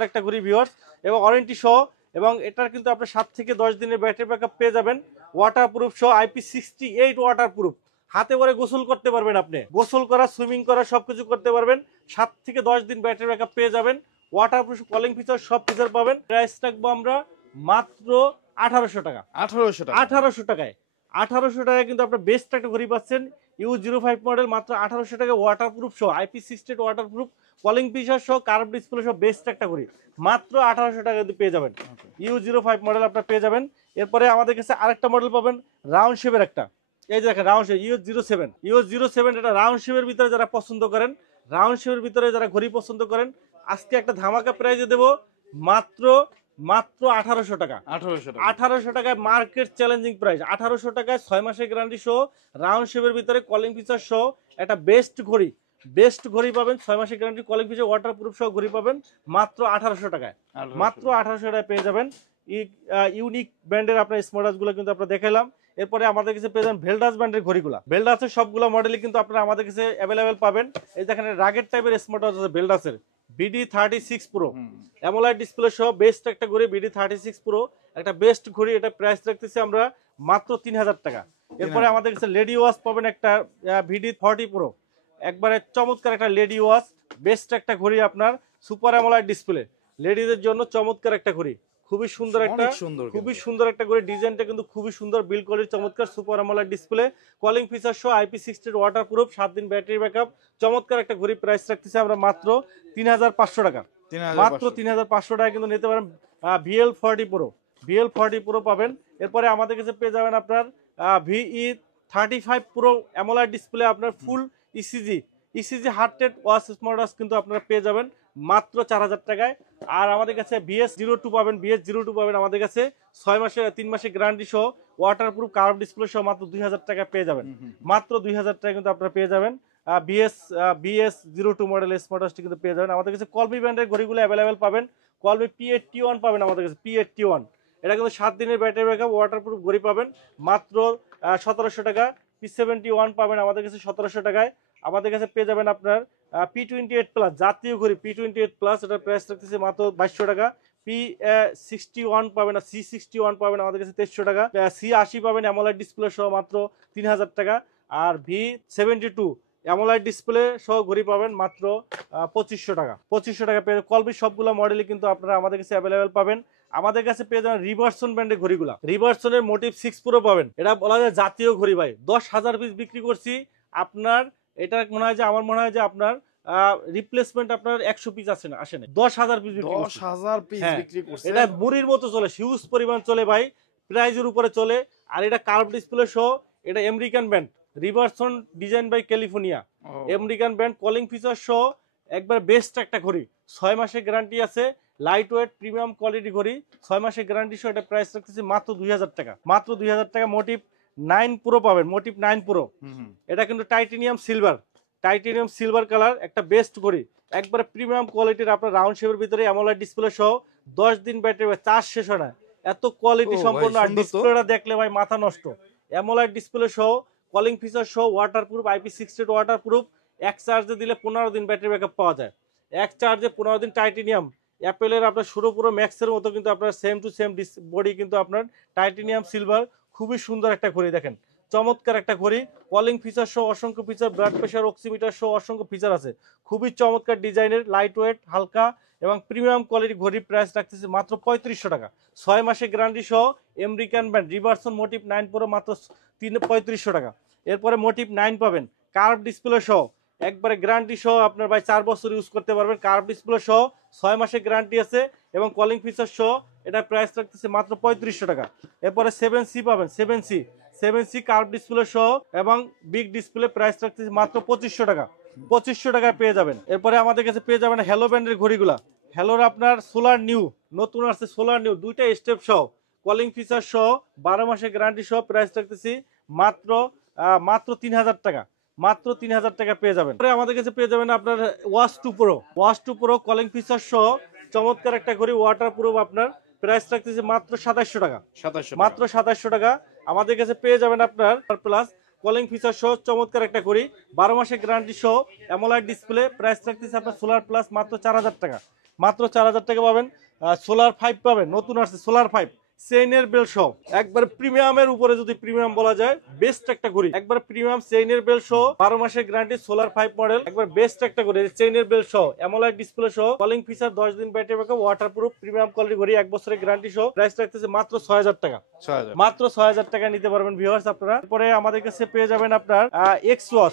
একটা ঘড়ি ভিউয়ার্স, এবং ওয়ারেন্টি সহ। এবং এটার কিন্তু আপনি 7 থেকে 10 দিনের ব্যাটারি ব্যাকআপ পেয়ে যাবেন, ওয়াটারপ্রুফ সহ, IP68 ওয়াটারপ্রুফ। হাতে করে গোসল করতে পারবেন, আপনি গোসল করা, সুইমিং করা সবকিছু করতে পারবেন। 7 থেকে 10 দিন ব্যাটারি ব্যাকআপ পেয়ে যাবেন, ওয়াটারপ্রুফ, কলিং ফিচার সব ফিচার পাবেন। প্রাইস রাখবো আমরা মাত্র 1800 টাকা। 1800 টাকায় 1800 টাকায় কিন্তু আপনার বেস্ট একটা ঘড়ি পাচ্ছেন। U05 মডেল মাত্র 1800 টাকায়, ওয়াটারপ্রুফ সহ, IP68 ওয়াটারপ্রুফ, কলিং ফিচার সহ, কার্ভ ডিসপ্লে সহ বেস্ট একটা ঘড়ি মাত্র 1800 টাকা পেয়ে যাবেন। U05 মডেল আপনারা পেয়ে যাবেন। এরপরে আমাদের কাছে আরেকটা মডেল পাবেন, রাউন্ড শেপের একটা এই যে দেখেন রাউন্ড শেপ ইউএস 07 এটা রাউন্ড শেপের ভিতরে যারা পছন্দ করেন, রাউন্ড শেপের ভিতরে যারা ঘড়ি পছন্দ করেন, আজকে একটা ধামাকা প্রাইজে দেব মাত্র 1800 টাকা। 1800 টাকায় মার্কেট চ্যালেঞ্জিং প্রাইস। 1800 টাকায় 6 মাসের গ্যারান্টি সহ রাউন্ড শেপের ভিতরে কলিং ফিচার সহ একটা বেস্ট ঘড়ি পাবেন। 6 মাসের গ্যারান্টি, কলিং ফিচার, ওয়াটারপ্রুফ সহ ঘড়ি পাবেন মাত্র 1800 টাকায়। মাত্র 1800 টাকায় পেয়ে যাবেন। ইউনিক ব্র্যান্ডের আপনার স্মার্ট ওয়াচ গুলো কিন্তু আপনারা দেখাইলাম। এরপরে আমাদের কাছে পেয়ে যাবেন ভেলডাস ব্র্যান্ডের ঘড়িগুলো। ভেলডাসের সবগুলো মডেলই কিন্তু আপনারা আমাদের কাছে অ্যাভেলেবেল পাবেন। এই দেখেন রাগের টাইপের স্মার্ট ওয়াচ আছে ভেলডাসের BD36 প্রো, অ্যামোলেড ডিসপ্লে সহ বেস্ট একটা ঘড়ি BD36 প্রো, একটা বেস্ট ঘড়ি। এটা প্রাইস রাখতেছি আমরা মাত্র 3000 টাকা। এরপরে আমাদের কাছে লেডি ওয়াচ পাবেন একটা VD40 প্রো, একবারে চমৎকার একটা লেডি ওয়াচ, বেস্ট একটা ঘড়ি আপনার, সুপার অ্যামোলেড ডিসপ্লে, লেডিদের জন্য চমৎকার একটা ঘড়ি, খুবই সুন্দর একটা ঘড়ি। ডিজাইনটা কিন্তু খুবই সুন্দর, বিল্ড কোয়ালিটি চমৎকার, super AMOLED display, calling feature সহ IP60 ওয়াটারপ্রুফ, 7 দিন ব্যাটারি ব্যাকআপ, চমৎকার একটা ঘড়ি। প্রাইস রাখতেছি আমরা মাত্র 3500 টাকা। মাত্র 3500 টাকা কিন্তু নিতে পারেন। VL40 প্রো পাবেন। এরপরে আমাদের কাছে পেয়ে যাবেন আপনার VE35 প্রো অ্যামোলেড ডিসপ্লে, আপনার full ECG heart rate watch smart watch কিন্তু আপনারা পেয়ে যাবেন মাত্র 4000 টাকায়। আর আমাদের কাছে BS02 পাবেন, আমাদের কাছে 3 মাসের গ্যারান্টি সহ ওয়াটারপ্রুফ কার্ভ ডিসপ্লে সহ মাত্র 2000 টাকা পেয়ে যাবেন। মাত্র 2000 টাকা কিন্তু আপনারা পেয়ে যাবেন। BS02 মডেলের স্মার্ট ওয়াচটি কিন্তু পেয়ে যাবেন। আমাদের কাছে কলমি ব্র্যান্ডের ঘড়িগুলো অ্যাভেলেবেল পাবেন। কলমি P81 পাবেন আমাদের কাছে, P81, এটা কিন্তু 7 দিনের ব্যাটারি ব্যাকআপ, ওয়াটারপ্রুফ ঘড়ি পাবেন মাত্র 1700 টাকা। P71 পাবেন আমাদের কাছে 1700 টাকায়। আমাদের কাছে পেয়ে যাবেন আপনার P28 প্লাস জাতীয় ঘড়ি, P28 প্লাস, এটার প্রাইস রাখতেছে মাত্র 2200 টাকা। P61 পাবেন, C61 পাবেন আমাদের কাছে 2300 টাকা। C80 পাবেন অ্যামোলেড ডিসপ্লে সহ মাত্র 3000 টাকা। আর V72 অ্যামোলেড ডিসপ্লে সহ ঘড়ি পাবেন মাত্র 2500 টাকা। 2500 টাকা পেয়ে কলবি সবগুলো মডেলই কিন্তু আপনারা আমাদের কাছে অ্যাভেলেবেল পাবেন। আমাদের কাছে পেয়ে যাবেন রিভার্সন ব্র্যান্ডের ঘড়িগুলা। রিভার্সনের মোটিভ 6 প্রো পাবেন, এটা বলা যায় জাতীয় ঘড়ি ভাই। 10,000 পিস বিক্রি করছি আপনার, এটা মনে হয় যে আমার মনে হয় যে আপনার রিপ্লেসমেন্ট আপনার 100 পিস আসে না 10,000 পিস বিক্রি করছি। 10,000 পিস বিক্রি করছে, এটা মুড়ির মতো চলে, হিউজ পরিমাণ চলে ভাই, প্রাইজের উপরে চলে। আর এটা কার্ভ ডিসপ্লে সহ, এটা American brand, Riversong design by California, American brand, calling feature সহ একবার বেস্ট একটা ঘড়ি। 6 মাসের গ্যারান্টি আছে, লাইট ওয়েট প্রিমিয়াম কোয়ালিটি ঘড়ি, 6 মাসের গ্যারান্টি সহ। এটা প্রাইস রাখতেছি মাত্র 2000 টাকা। মাত্র 2000 টাকা। মোটিভ 9 প্রো পাবেন, মোটিভ 9 প্রো, এটা কিন্তু টাইটেনিয়াম সিলভার কালার, একটা বেস্ট ঘড়ি, একবারে প্রিমিয়াম কোয়ালিটির, আপনার রাউন্ড শেপের ভিতরে অ্যামোলেড ডিসপ্লে সহ, 10 দিন ব্যাটারি, চার্জ শেষ হয় না, এত কোয়ালিটি সম্পন্ন। আর ডিসপ্লেটা দেখলে ভাই মাথা নষ্ট। অ্যামোলেড ডিসপ্লে সহ, কলিং ফিচার সহ, ওয়াটারপ্রুফ, IP60 ওয়াটারপ্রুফ, এক চার্জে দিলে 15 দিন ব্যাটারি ব্যাকআপ পাওয়া যায়, এক চার্জে 15 দিন। টাইটেনিয়াম অ্যাপেলের আপনার পুরো ম্যাক্সের মতো কিন্তু আপনার সেম টু সেম বডি, কিন্তু আপনার টাইটেনিয়াম সিলভার, খুবই সুন্দর একটা ঘড়ি। দেখেন চমৎকার একটা ঘড়ি, কলিং ফিচার সহ অসংখ্য ফিচার, ব্লাড প্রেশার অক্সিমিটার সহ অসংখ্য ফিচার আছে, খুবই চমৎকার ডিজাইনের, লাইট ওয়েট, হালকা এবং প্রিমিয়াম কোয়ালিটি ঘড়ি। প্রাইস রাখতেছে মাত্র 3500 টাকা। 6 মাসের গ্যারান্টি সহ American brand Riversong Motive 9 pro মাত্র 3500 টাকা। এরপরে মোটিভ 9 পাবেন কার্ভ ডিসপ্লে সহ, একবারে গ্যারান্টি সহ, আপনার ভাই 4 বছর ইউজ করতে পারবেন। কার্ভ ডিসপ্লে সহ 6 মাসের গ্যারান্টি আছে এবং কলিং ফিচার সহ, এটা প্রাইস রাখতেছে মাত্র 3500 টাকা। এরপরে 7C পাবেন, 7C কার্ভ ডিসপ্লে সহ এবং বিগ ডিসপ্লে, প্রাইস রাখতেছে মাত্র 2500 টাকা। 2500 টাকায় পেয়ে যাবেন। এরপরে আমাদের কাছে পেয়ে যাবেন হ্যালো ব্র্যান্ডের ঘড়িগুলা। হ্যালোর আপনার সোলার নিউ, নতুন আসছে সোলার নিউ, 2টা স্টেপ সহ, কলিং ফিচার সহ, 12 মাসের গ্যারান্টি সহ, প্রাইস রাখতেছি মাত্র 3000 টাকা। মাত্র 3000 টাকা পেয়ে যাবেন। আমাদের কাছে পেয়ে যাবেন আপনার ওয়াচ 2 প্রো কলিং ফিচার সহ, চমৎকার একটা ঘড়ি, ওয়াটারপ্রুফ, আপনার প্রাইস রাখতেছে মাত্র 2700 টাকা। মাত্র 2700 টাকা। আমাদের কাছে পেয়ে যাবেন আপনার প্লাস কলিং ফিচার সহ, চমৎকার একটা ঘড়ি, 12 মাসের গ্যারান্টি সহ, অ্যামোলেড ডিসপ্লে, প্রাইস রাখতেছে আপনার সোলার প্লাস মাত্র 4000 টাকা। মাত্র 4000 টাকা পাবেন। সোলার 5 পাবেন, নতুন আসছে সোলার 5, চেইনের বেল সহ, একবার প্রিমিয়ামের উপরে যদি প্রিমিয়াম বলা যায়, বেস্ট একটা ঘড়ি, একবার প্রিমিয়াম চেইনের বেল সহ, 12 মাসের গ্যারান্টি, সোলার 5 মডেল, একবার বেস্ট একটা ঘড়ি, চেইনের বেল সহ, অ্যামোলেড ডিসপ্লে সহ, কলিং ফিচার, 10 দিন battery backup, waterproof, premium quality ঘড়ি, 1 বছরের গ্যারান্টি সহ। প্রাইস রাখতেছে মাত্র 6000 টাকা। মাত্র 6000 টাকা নিতে পারবেন ভিউয়ার্স আপনারা। পরে আমাদের কাছে পেয়ে যাবেন আপনার এক্সওয়াচ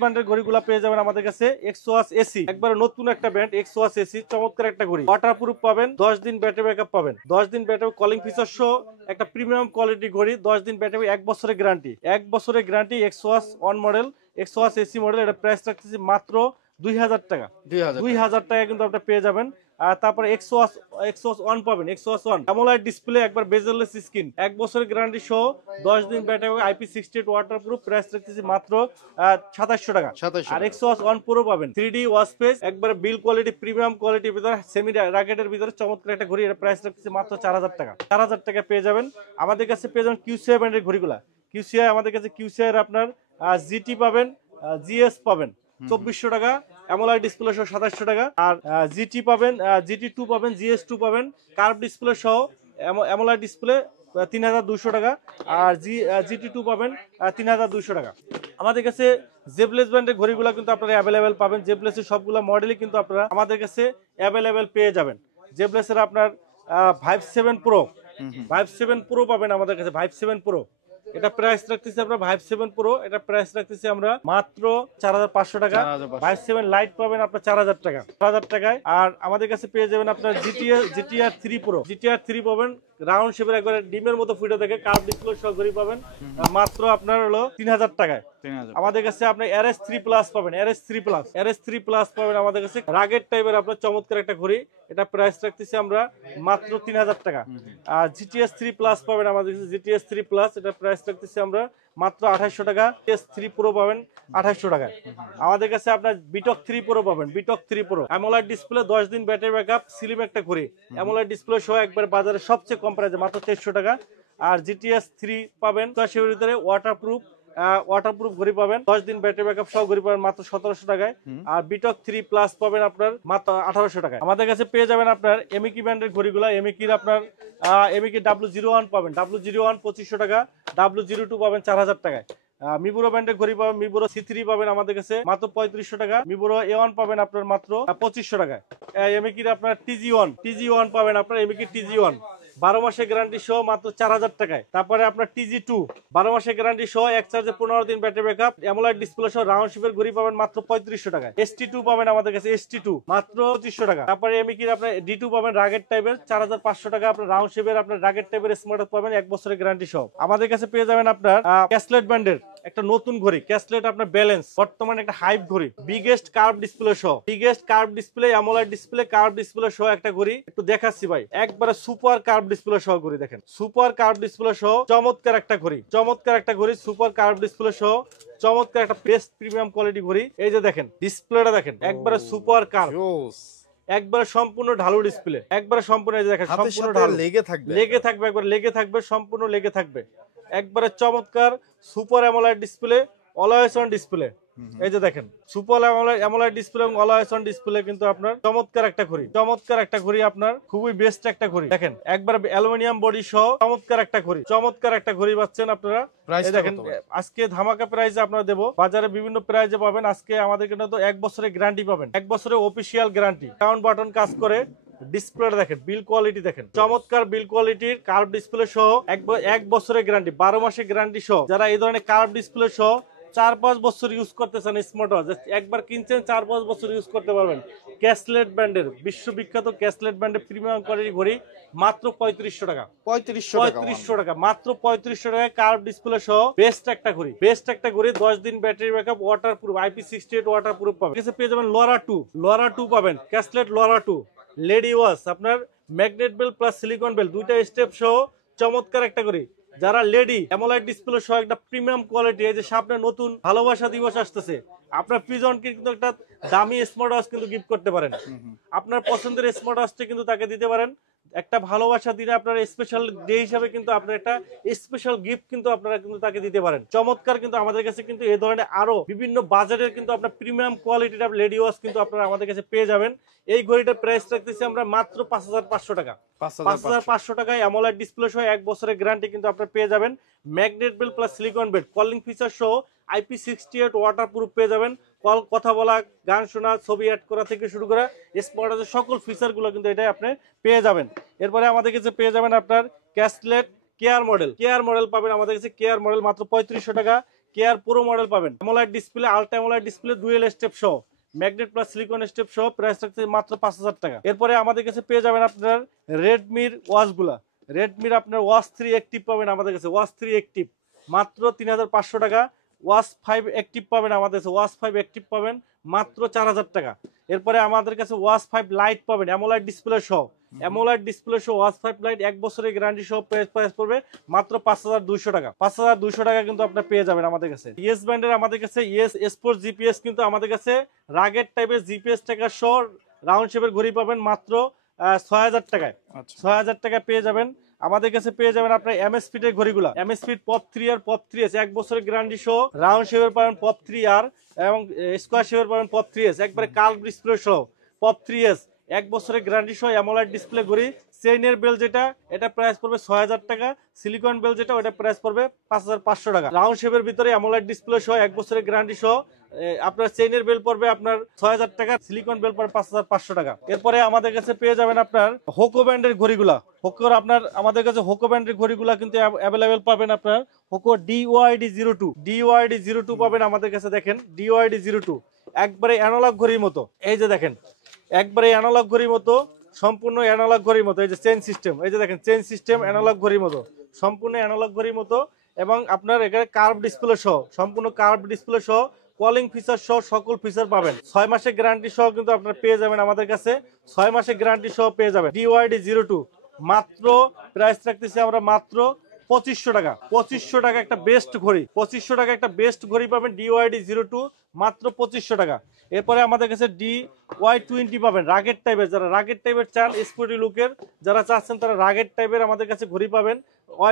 ব্র্যান্ডের ঘড়িগুলো পেয়ে যাবেন আমাদের কাছে। এক্সওয়াচ এসি, একবার নতুন একটা ব্র্যান্ড, এক্সওয়াচ এসি, চমৎকার একটা ঘড়ি, ওয়াটারপ্রুফ পাবেন, 10 দিন ব্যাটারি ব্যাকআপ পাবেন, 10 দিন ব্যাটারি, কলিং ফিচার ফিচার সহ একটা প্রিমিয়াম কোয়ালিটি ঘড়ি, 10 দিন ব্যাটারি, 1 বছরের গ্যারান্টি, 1 বছরের গ্যারান্টি, এক্সওয়াস অন মডেল, এক্সওয়াস এসি মডেল। এটা প্রাইস রাখতেছি মাত্র 2000 টাকা। 2000 টাকা কিন্তু আপনারা পেয়ে যাবেন। আর তারপরে এক্সওয়াস অন পাবেন, এক্সওয়াস অন অ্যামোলেড ডিসপ্লে, একবার বেজেললেস স্ক্রিন, 1 বছরের গ্যারান্টি সহ, 10 দিন ব্যাটারি, IP68 ওয়াটারপ্রুফ। প্রাইস রাখতেছি মাত্র 2700 টাকা। আর এক্সওয়াস অন প্রো পাবেন, 3D ওয়াচ পেজ, একবারে বিল কোয়ালিটি, প্রিমিয়াম কোয়ালিটির ভিতরে, সেমি রাকেটের ভিতরে চমৎকার একটা ঘড়ি। এটা প্রাইস রাখতেছি মাত্র 4000 টাকা। 4000 টাকা পেয়ে যাবেন। আমাদের কাছে পেয়ে যাবেন কিউসিআই ব্র্যান্ডের ঘড়িগুলা। কিউসিআই, আমাদের কাছে কিউসিআই এর আপনার জিটি পাবেন, জিএস পাবেন 2400 টাকা, অ্যামোলেড ডিসপ্লে সহ 2700 টাকা। আর জিটি পাবেন, GT2 পাবেন, GS2 পাবেন কার্ভ ডিসপ্লে সহ, অ্যামোলেড ডিসপ্লে 3200 টাকা। আর GT2 পাবেন 3200 টাকা। আমাদের কাছে জেবলেস ব্র্যান্ডের ঘড়িগুলো কিন্তু আপনারা অ্যাভেলেবেল পাবেন। জেবলেসের সবগুলো মডেলই কিন্তু আপনারা আমাদের কাছে অ্যাভেলেবেল পেয়ে যাবেন। জেবলেসের আপনার ভাইভ 7 প্রো, ভাইভ 7 প্রো পাবেন আমাদের কাছে, ভাইভ 7 প্রো। এটা প্রাইস রাখতেছি আমরা ভাইভ 7 প্রো, এটা প্রাইস রাখতেছি আমরা মাত্র 4500 টাকা। ভাইভ 7 লাইট পাবেন আপনার 4000 টাকা, 4000 টাকায়। আর আমাদের কাছে পেয়ে যাবেন আপনার GTR 3 প্রো, GTR 3 পাবেন রাউন্ড শেপের, একবারে ডিমের মতো ফুটে থাকে, কার্ভ ডিসপ্লে সহ ঘড়ি পাবেন মাত্র আপনার হলো 3000 টাকায়। আমাদের কাছে আপনি RS3 প্লাস পাবেন, RS3 প্লাস পাবেন আমাদের কাছে, রাগের টাইপের আপনার চমৎকার একটা ঘড়ি। এটা প্রাইস রাখতেছি আমরা মাত্র 3000 টাকা। আর GTS 3 প্লাস পাবেন আমাদের কাছে, GTS 3 প্লাস, এটা প্রাইস রাখতেছি আমরা মাত্র 2800 টাকা। GTS 3 প্রো পাবেন 2800 টাকায়। আমাদের কাছে আপনার বিটক 3 প্রো পাবেন, বিটক 3 প্রো, অ্যামোলেড ডিসপ্লে, 10 দিন ব্যাটারি ব্যাকআপ, স্লিম একটা ঘড়ি, অ্যামোলেড ডিসপ্লে সহ, একবার বাজারে সবচেয়ে কম প্রাইসে মাত্র 2300 টাকা। আর GTS 3 পাবেন 80 ভিতরে, ওয়াটারপ্রুফ ঘড়ি পাবেন, 10 দিন ব্যাটারি ব্যাকআপ সহ ঘড়ি পাবেন মাত্র 1700 টাকায়। আর বিটক 3 প্লাস পাবেন আপনার মাত্র 1800 টাকায়। আমাদের কাছে পেয়ে যাবেন আপনার এমিকি ব্র্যান্ডের ঘড়িগুলো। এমিকির আপনার এমিকি W01 পাবেন, W01 2500 টাকা, W02 পাবেন 4000 টাকায়। মিবুরো ব্র্যান্ডের ঘড়ি পাবেন, মিবুরো C3 পাবেন আমাদের কাছে মাত্র 3500 টাকা, মিবুরো A1 পাবেন আপনার মাত্র 2500 টাকায়। এমিকির আপনার TG1 পাবেন আপনার, এমিকি TG1 12 মাসের গ্যারান্টি সহ মাত্র 4000 টাকায়। তারপরে আপনার TG2 12 মাসের গ্যারান্টি সহ, এক চার্জে 15 দিন ব্যাটারি ব্যাকআপ, অ্যামোলেড ডিসপ্লে সহ, রাউন্ড শেপের ঘড়ি পাবেন মাত্র 3500 টাকায়। ST2 পাবেন আমাদের কাছে, ST2 মাত্র 2500 টাকা। তারপরে এমিকির আপনার D2 পাবেন রাগের টাইপের 4500 টাকা। আপনার রাউন্ড শেপের আপনার রাগের টাইপের স্মার্ট ওয়াচ পাবেন 1 বছরের গ্যারান্টি সহ। আমাদের কাছে পেয়ে যাবেন আপনার ক্যাসলেট ব্র্যান্ডের একটা নতুন ঘড়ি, ক্যাসলেট আপনার ব্যালেন্স, বর্তমানে একটা হাইপ ঘড়ি, বিগেস্ট কার্ভ ডিসপ্লে সহ, biggest curve display, AMOLED display, curve display সহ একটা ঘড়ি। একটু দেখাচ্ছি ভাই, একবারে সুপার কার্ভ ডিসপ্লে সহ ঘড়ি, দেখেন সুপার কার্ভ ডিসপ্লে সহ চমৎকার একটা ঘড়ি, চমৎকার একটা ঘড়ি, সুপার কার্ভ ডিসপ্লে সহ চমৎকার একটা বেস্ট প্রিমিয়াম কোয়ালিটি ঘড়ি। এই যে দেখেন ডিসপ্লেটা দেখেন, একবারে সুপার কার্ভ, একবারে সম্পূর্ণ ঢালু ডিসপ্লে, একবারে সম্পূর্ণ, এই যে দেখেন সম্পূর্ণ ঢালু, লেগে থাকবে, একবার লেগে থাকবে, সম্পূর্ণ লেগে থাকবে, একবারে চমৎকার super AMOLED display, always on display. এই যে দেখেন সুপার অ্যামোলেড ডিসপ্লে এবং অলওয়েজ অন ডিসপ্লে কিন্তু আপনার চমৎকার একটা ঘড়ি, চমৎকার একটা ঘড়ি, আপনার খুবই বেস্ট একটা ঘড়ি। দেখেন একবার অ্যালুমিনিয়াম বডি সহ চমৎকার একটা ঘড়ি, চমৎকার একটা ঘড়ি পাচ্ছেন আপনারা। দেখেন আজকে ধামাকা প্রাইজে আপনারা দেবো, বাজারে বিভিন্ন প্রাইজে পাবেন, আজকে আমাদের কিন্তু 1 বছরের গ্যারান্টি পাবেন, 1 বছরের অফিসিয়াল গ্যারান্টি, কাউন্ট বাটন কাজ করে, ডিসপ্লেটা দেখেন, বিল কোয়ালিটি দেখেন, চমৎকার বিল কোয়ালিটির কার্ভ ডিসপ্লে সহ, 1 বছরের গ্যারান্টি, 12 মাসের গ্যারান্টি সহ। যারা এই ধরনের কার্ভ ডিসপ্লে সহ 4-5 বছর ইউজ করতেছেন স্মার্ট ওয়াচ, একবার কিনছেন 4-5 বছর ইউজ করতে পারবেন। ক্যাসলেট ব্র্যান্ডের, বিশ্ববিখ্যাত ক্যাসলেট ব্র্যান্ডের প্রিমিয়াম কোয়ালিটি ঘড়ি মাত্র 3500 টাকা, 3500 টাকা, মাত্র 3500 টাকায় কার্ভ ডিসপ্লে সহ বেস্ট একটা ঘড়ি, বেস্ট একটা ঘড়ি, 10 দিন battery backup, waterproof, IP68 waterproof পাবেন। কিছু পেয়ে যাবেন লরা 2 পাবেন, ক্যাসলেট লরা 2 লেডি ওয়াচ, আপনার magnet belt plus silicone belt, দুইটা স্টেপ সহ চমৎকার একটা ঘড়ি। যারা লেডি, অ্যামোলেড ডিসপ্লে সহ একটা প্রিমিয়াম কোয়ালিটি, এই যে সামনে নতুন ভালোবাসা দিবস আসতেছে, আপনার প্রিজনকে কিন্তু একটা দামি স্মার্ট ওয়াচ কিন্তু গিফট করতে পারেন, আপনার পছন্দের স্মার্ট ওয়াচটা কিন্তু তাকে দিতে পারেন। একটা ভালোবাসা দিনে আপনার স্পেশাল ডে হিসাবে কিন্তু আপনার একটা স্পেশাল গিফট কিন্তু আপনারা কিন্তু তাকে দিতে পারেন। চমৎকার কিন্তু আমাদের কাছে কিন্তু এই ধরনের আরো বিভিন্ন বাজেটের কিন্তু আপনার প্রিমিয়াম কোয়ালিটির লেডি ওয়াচ কিন্তু আপনারা আমাদের কাছে পেয়ে যাবেন। এই ঘড়িটার প্রাইস রাখতেছি আমরা মাত্র 5500 টাকা, 5500 টাকায় অ্যামোলেড ডিসপ্লে সহ 1 বছরের গ্যারান্টি কিন্তু আপনারা পেয়ে যাবেন। Magnet belt plus silicone belt, calling feature সহ IP68 ওয়াটারপ্রুফ পেয়ে যাবেন। কল, কথা বলা, গান শোনা, ছবি অ্যাড করা থেকে শুরু করে স্মার্ট ওয়াচের সকল ফিচারগুলো কিন্তু এটাই আপনি পেয়ে যাবেন। এরপরে আমাদের কাছে পেয়ে যাবেন আপনার ক্যাসলেট কেয়ার মডেল পাবেন আমাদের কাছে, কেয়ার মডেল মাত্র 3500 টাকা। কেয়ার পুরো মডেল পাবেন, AMOLED display, ultra AMOLED display, dual step সহ, ম্যাগনেট প্লাস সিলিকন স্টেপ সহ, প্রাইস রাখছে মাত্র 5000 টাকা। এরপরে আমাদের কাছে পেয়ে যাবেন আপনার রেডমির ওয়াচগুলা, রেডমির আপনার ওয়াচ 3 অ্যাক্টিভ পাবেন আমাদের কাছে, ওয়াচ 3 অ্যাক্টিভ মাত্র 3500 টাকা। ওয়াচ 5 অ্যাক্টিভ পাবেন আমাদের কাছে, ওয়াচ 5 অ্যাক্টিভ পাবেন মাত্র 4000 টাকা। এরপরে আমাদের কাছে ওয়াচ 5 লাইট পাবেন অ্যামোলাইড ডিসপ্লে সহ, অ্যামোলাইড ডিসপ্লে সহ ওয়াচ 5 লাইট 1 বছরের গ্যারান্টি সহ প্রাইস পড়বে মাত্র 5200 টাকা। 5200 টাকা কিন্তু আপনারা পেয়ে যাবেন আমাদের কাছে। ইয়েস ব্র্যান্ডের আমাদের কাছে ইয়েস স্পোর্টস জিপিএস কিন্তু আমাদের কাছে রাগের টাইপের জিপিএস টাকা সহ রাউন্ড শেপের ঘড়ি পাবেন মাত্র 6000 টাকায়। 6000 টাকা পেয়ে যাবেন আমাদের কাছে। পেয়ে যাবেন আপনার এমএস ফিটের ঘড়িগুলা, এমএস ফিট পপ 3 আর পপ 3s 1 বছরের গ্যারান্টি সহ রাউন্ড শেপের পাবেন পপ 3 আর এবং স্কোয়ার শেপের পাবেন পপ 3s একবারে কার্ভ ডিসপ্লে সহ পপ 3s 1 বছরের গ্যারান্টি সহ অ্যামোলাইড ডিসপ্লে ঘড়ি। চেইনের বেল যেটা এটা প্রাইস পড়বে 6000 টাকা, সিলিকন বেল যেটা ওটা প্রাইস পড়বে 5500 টাকা। রাউন্ড শেপের ভিতরে অ্যামোলাইড ডিসপ্লে সহ 1 বছরের গ্যারান্টি সহ আপনার চেইনের বেল পড়বে আপনার 6000 টাকা, সিলিকন বেল পড়বে 5500 টাকা। এরপরে আমাদের কাছে পেয়ে যাবেন আপনার হোকো ব্র্যান্ডের ঘড়িগুলা। হোকোর আপনার আমাদের কাছে হোকো ব্র্যান্ডের ঘড়িগুলা কিন্তু অ্যাভেলেবেল পাবেন আপনার। হোকো DYD02 পাবেন আমাদের কাছে। দেখেন DYD02 একবারে অ্যানালগ ঘড়ির মতো, এই যে দেখেন একবারে অ্যানালগ ঘড়ির মতো, সম্পূর্ণ অ্যানালগ ঘড়ির মতো। এই যে চেইন সিস্টেম, এই যে দেখেন চেইন সিস্টেম অ্যানালগ ঘড়ির মতো, সম্পূর্ণ অ্যানালগ ঘড়ির মতো। এবং আপনার এখানে কার্ভ ডিসপ্লে সহ, সম্পূর্ণ কার্ভ ডিসপ্লে সহ কলিং ফিচার সহ সকল ফিচার পাবেন। 6 মাসের গ্যারান্টি সহ কিন্তু আপনারা পেয়ে যাবেন আমাদের কাছে, 6 মাসের গ্যারান্টি সহ পেয়ে যাবেন। DYD02 মাত্র প্রাইস রাখতেছি আমরা মাত্র 2500 টাকা। 2500 টাকা একটা বেস্ট ঘড়ি, 2500 টাকা একটা বেস্ট ঘড়ি পাবেন DYD02 মাত্র 2500 টাকা। এরপরে আমাদের কাছে DY20 পাবেন রাগেট টাইপের, যারা রাগেট টাইপের চান স্পোর্টি লুকের যারা চাচ্ছেন তারা রাগেট টাইপের আমাদের কাছে ঘড়ি পাবেন।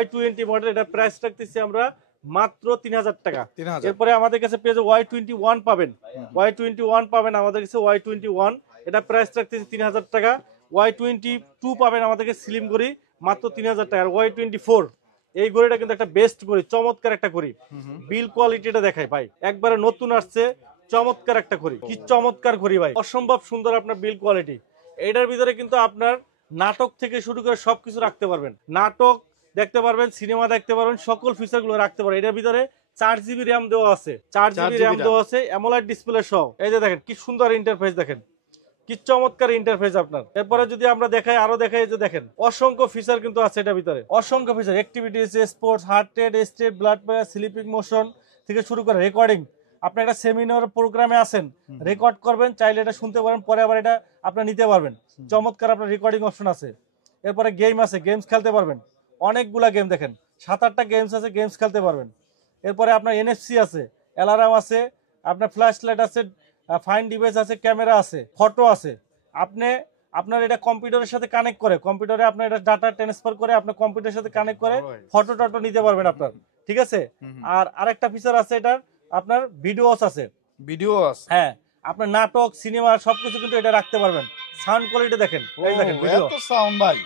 Y20 মডেল, এটা প্রাইস রাখতেছি আমরা মাত্র 3000 টাকা। এরপরে আমাদের কাছে পেয়ে যাবেন Y21 পাবেন, Y21 পাবেন আমাদের কাছে, Y21 এটা প্রাইস রাখতেছি 3000 টাকা। Y22 পাবেন আমাদের কাছে স্লিম ঘড়ি মাত্র 3000 টাকা। আর Y24 এই ঘড়িটা কিন্তু একটা বেস্ট ঘড়ি, চমৎকার একটা ঘড়ি। বিল কোয়ালিটিটা দেখাই ভাই, একবারে নতুন আসছে, চমৎকার একটা ঘড়ি। কি চমৎকার ঘড়ি ভাই, অসম্ভব সুন্দর আপনার বিল কোয়ালিটি। এটার ভিতরে কিন্তু আপনার নাটক থেকে শুরু করে সবকিছু রাখতে পারবেন, নাটক দেখতে পারবেন, সিনেমা দেখতে পারবেন, সকল ফিচার গুলো রাখতে পারবেন। এটার ভিতরে 4GB র্যাম দেওয়া আছে, 4GB র্যাম দেওয়া আছে অ্যামোলাইড ডিসপ্লে সহ। এই যে দেখেন কি সুন্দর ইন্টারফেস, দেখেন কি চমৎকার ইন্টারফেস আপনার। এরপরে যদি আমরা দেখাই, আরো দেখাই, যে দেখেন অসংখ্য ফিচার কিন্তু আছে এটার ভিতরে, অসংখ্য feature, activities, sports, heart rate, state, blood pressure, sleeping motion থেকে শুরু করে রেকর্ডিং। আপনি একটা সেমিনার প্রোগ্রামে আছেন, রেকর্ড করবেন, চাইলে এটা শুনতে পারেন, পরে আবার এটা আপনি নিতে পারবেন। চমৎকার আপনার রেকর্ডিং অপশন আছে। এরপরে গেম আছে, গেমস খেলতে পারবেন, অনেকগুলা গেম দেখেন 7-8টা গেমস আছে, গেমস খেলতে পারবেন। এরপরে আপনার NFC আছে, অ্যালার্ম আছে, আপনার ফ্ল্যাশ লাইট আছে, ফাইন ডিভাইস আছে, ক্যামেরা আছে, ফটো আছে। আপনি আপনার এটা কম্পিউটারের সাথে কানেক্ট করে, কম্পিউটারে আপনার এটা ডাটা ট্রান্সফার করে আপনার কম্পিউটারের সাথে কানেক্ট করে ফটো টটো নিতে পারবেন আপনার, ঠিক আছে। আর আরেকটা ফিচার আছে এটার, আপনার ভিডিওস আছে, ভিডিও আছে, হ্যাঁ আপনার নাটক, সিনেমা সবকিছু কিন্তু এটা রাখতে পারবেন। সাউন্ড কোয়ালিটি দেখেন, এই দেখেন ভিডিও, এত সাউন্ড ভাই,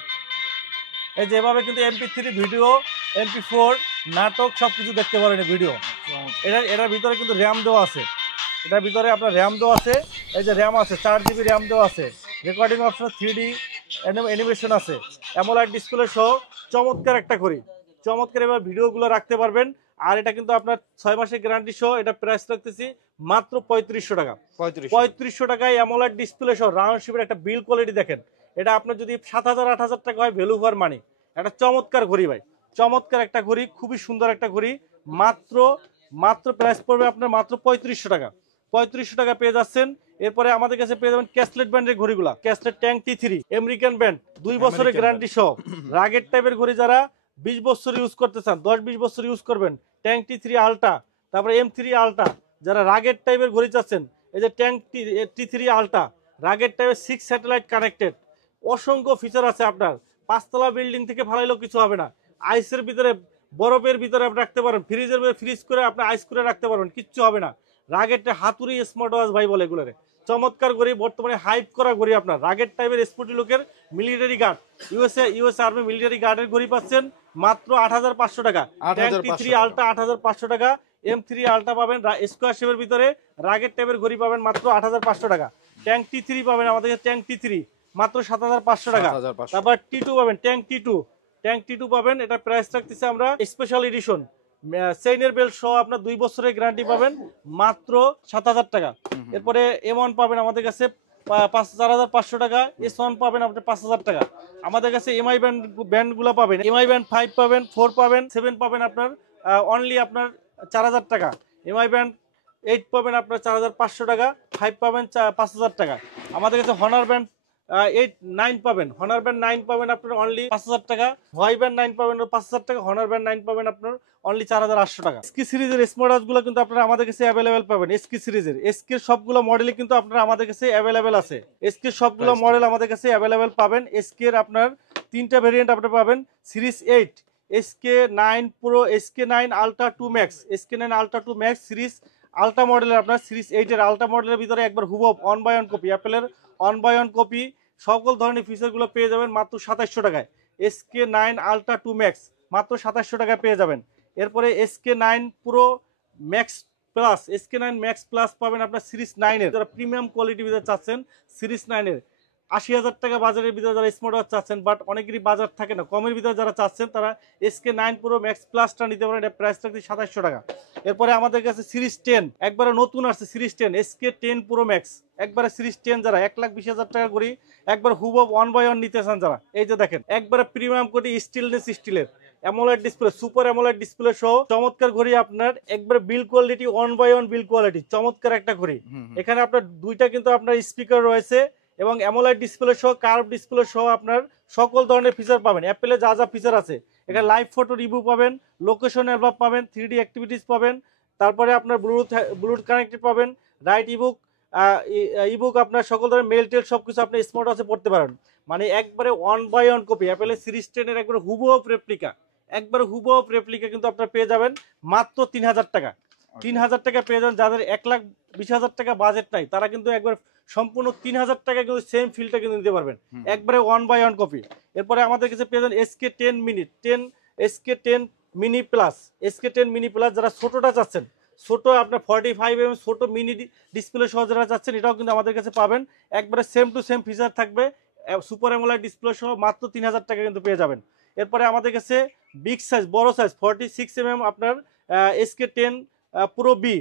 এই যেভাবে কিন্তু MP3 ভিডিও, MP4 নাটক সবকিছু দেখতে পারেন ভিডিও। এটার ভিতরে কিন্তু র্যাম দেওয়া আছে, এটার ভিতরে আপনার র্যাম দেওয়া আছে, এই যে র্যাম আছে 4GB র্যাম দেওয়া আছে, রেকর্ডিং অপশন 3D অ্যানিমেশন আছে, অ্যামোলাইড ডিসপ্লে সহ চমৎকার একটা ঘড়ি, চমৎকার এবার ভিডিওগুলো রাখতে পারবেন। আর এটা কিন্তু আপনার 6 মাসের গ্যারান্টি সহ, এটা প্রাইস রাখতেছি মাত্র 3500 টাকা। 3500 টাকায় অ্যামোলাইড ডিসপ্লে সহ রাউন্ড শেপের একটা বিল কোয়ালিটি দেখেন। এটা আপনার যদি 7000-8000 টাকা হয় ভ্যালু ফর মানি। একটা চমৎকার ঘড়ি ভাই, চমৎকার একটা ঘড়ি, খুবই সুন্দর একটা ঘড়ি। মাত্র প্রাইস পড়বে আপনার মাত্র 3500 টাকা। 3500 টাকা পেয়ে যাচ্ছেন। এরপরে আমাদের কাছে পেয়ে যাবেন ক্যাসলেট ব্র্যান্ডের ঘড়িগুলা, ক্যাসলেট ট্যাঙ্ক T3 আমেরিকান ব্র্যান্ড, 2 বছরের গ্যারান্টি সহ। রাগেট টাইপের ঘড়ি যারা 20 বছর ইউজ করতে চান, 10-20 বছর ইউজ করবেন, ট্যাঙ্ক T3 আলট্রা, তারপরে M3 আলট্রা, যারা রাগেট টাইপের ঘড়ি চাচ্ছেন, এই যে ট্যাঙ্ক T3 আলট্রা, রাগেট টাইপের 6 স্যাটেলাইট কানেক্টেড, অসংখ্য ফিচার আছে আপনার। 5তলা বিল্ডিং থেকে ফালাইলেও কিছু হবে না। আইসের ভিতরে, বরফের ভিতরে আপনি রাখতে পারেন, ফ্রিজের ভিতরে ফ্রিজ করে আপনি আইস করে রাখতে পারবেন, কিচ্ছু হবে না। রাগেটে হাতুড়ি স্মার্ট ওয়াচ ভাই বলে এগুলোরে, চমৎকার ঘড়ি, বর্তমানে হাইপ করা ঘড়ি আপনার। রাগেট টাইপের স্পোর্টি লুকের military guard, US army military গার্ডের ঘড়ি পাচ্ছেন মাত্র 8500 টাকা। ট্যাঙ্ক T3 আলট্রা 8500 টাকা, M3 আলট্রা পাবেন স্কোয়ার শেপের ভিতরে, রাগেট টাইপের ঘড়ি পাবেন মাত্র 8500 টাকা। ট্যাঙ্ক T3 পাবেন আমাদের কাছে, ট্যাঙ্ক T3 মাত্র 7500 টাকা। তারপর T2 পাবেন, ট্যাঙ্ক T2 পাবেন, এটা প্রাইস রাখতেছি আমরা স্পেশাল এডিশন, চেইনের বেল্ট সহ আপনার 2 বছরের গ্যারান্টি পাবেন মাত্র 7000 টাকা। এরপরে M1 পাবেন আমাদের কাছে 4500 টাকা, S1 পাবেন আপনি 5000 টাকা। আমাদের কাছে এমআই ব্যান্ডগুলো পাবেন, এমআই ব্যান্ড 5 পাবেন, 4 পাবেন, 7 পাবেন আপনার অনলি আপনার 4000 টাকা। এমআই ব্যান্ড 8 পাবেন আপনার 4500 টাকা, 5 পাবেন 5000 টাকা। আমাদের কাছে হনার ব্যান্ড 9 পাবেন, হনার ব্যান্ড 9 পাবেন আপনার অনলি 5000 টাকা, হোয়াই ব্যান্ড 9 পাবেন 5000 টাকা, হনার ব্যান্ড 9 পাবেন আপনার অনলি 4800 টাকা। এসকি সিরিজের স্মার্ট ওয়াচগুলো কিন্তু আপনারা আমাদের কাছে অ্যাভেলেবেল পাবেন। এসকি সিরিজের এসকির সবগুলো মডেলই কিন্তু আপনারা আমাদের কাছে অ্যাভেলেবেল আছে। এসকির সবগুলো মডেল আমাদের কাছে অ্যাভেলেবেল পাবেন। এসকির আপনার 3টা ভেরিয়েন্ট আপনারা পাবেন, series 8, SK9 pro, SK9 ultra 2 max, SK9 ultra 2 max series ultra মডেলের আপনার সিরিজ 8 এর আলট্রা মডেলের ভিতরে একবার হুবহু অন বাই অন কপি, অ্যাপেলের অন বাই অন কপি সকল ধরনের ফিচারগুলো পেয়ে যাবেন মাত্র 2700 টাকায়। SK9 আলট্রা 2 ম্যাক্স মাত্র 2700 টাকায় পেয়ে যাবেন। এরপরে SK9 pro max plus, SK9 max plus পাবেন আপনার সিরিজ 9 এর, যারা প্রিমিয়াম কোয়ালিটির ভিতরে চাচ্ছেন সিরিজ 9 এর 80,000 টাকা বাজারের ভিতরে যারা স্মার্ট ওয়াচ চাচ্ছেন, বাট অনেকেরই বাজার থাকে না, কমের ভিতরে যারা চাচ্ছেন তারা SK9 প্রো ম্যাক্স প্লাসটা নিতে পারেন। এটা প্রাইস থাকছে 2700 টাকা। এরপরে আমাদের কাছে সিরিজ 10 একবারে নতুন আসছে, সিরিজ 10 SK10 প্রো ম্যাক্স একবারে সিরিজ 10 যারা 1,20,000 টাকা করে একবার হুবহু অন বাই অন নিতে চান যারা, এই যে দেখেন একবারে প্রিমিয়াম কোটি স্টিলনেস স্টিলের AMOLED display, super AMOLED display সহ চমৎকার ঘড়ি আপনার একবার build quality, one by one build quality, চমৎকার একটা ঘড়ি। এখানে আপনার দুইটা কিন্তু আপনার স্পিকার রয়েছে এবং অ্যামোলেড ডিসপ্লে সহ কার্ভ ডিসপ্লে সহ আপনার সকল ধরনের ফিচার পাবেন। অ্যাপেলে যা যা ফিচার আছে এখানে লাইভ ফটো রিভিউ পাবেন, লোকেশন অ্যালবাম পাবেন, 3D অ্যাক্টিভিটিস পাবেন, তারপরে আপনার ব্লুটুথ কানেক্টেড পাবেন, রাইট ইবুক আপনার সকল ধরনের মেল টেল সবকিছু আপনি স্মার্ট ওয়াচে পড়তে পারেন। মানে একবারে ওয়ান বাই ওয়ান কপি অ্যাপেলের সিরিজ 10 এর একবারে হুবহু রেপ্লিকা, একবার হুবহু রেপ্লিকা কিন্তু আপনারা পেয়ে যাবেন মাত্র 3000 টাকা। 3000 টাকা পেয়ে যাবেন। যাদের 1,20,000 টাকা বাজেট নাই তারা কিন্তু একবার সম্পূর্ণ 3000 টাকা কিন্তু সেম ফিলটা কিন্তু নিতে পারবেন, একবারে ওয়ান বাই ওয়ান কপি। এরপরে আমাদের কাছে পেয়ে যাবেন SK10 mini, SK10 mini plus, SK10 mini plus যারা ছোটটা চাচ্ছেন, ছোট আপনার 45mm ছোট মিনি ডিসপ্লে সহ যারা চাচ্ছেন এটাও কিন্তু আমাদের কাছে পাবেন। একবারে সেম টু সেম ফিচার থাকবে, সুপার অ্যামোলেড ডিসপ্লে সহ মাত্র 3000 টাকা কিন্তু পেয়ে যাবেন। এরপরে আমাদের কাছে বিগ সাইজ বড় সাইজ 46mm আপনার SK10 প্রো বি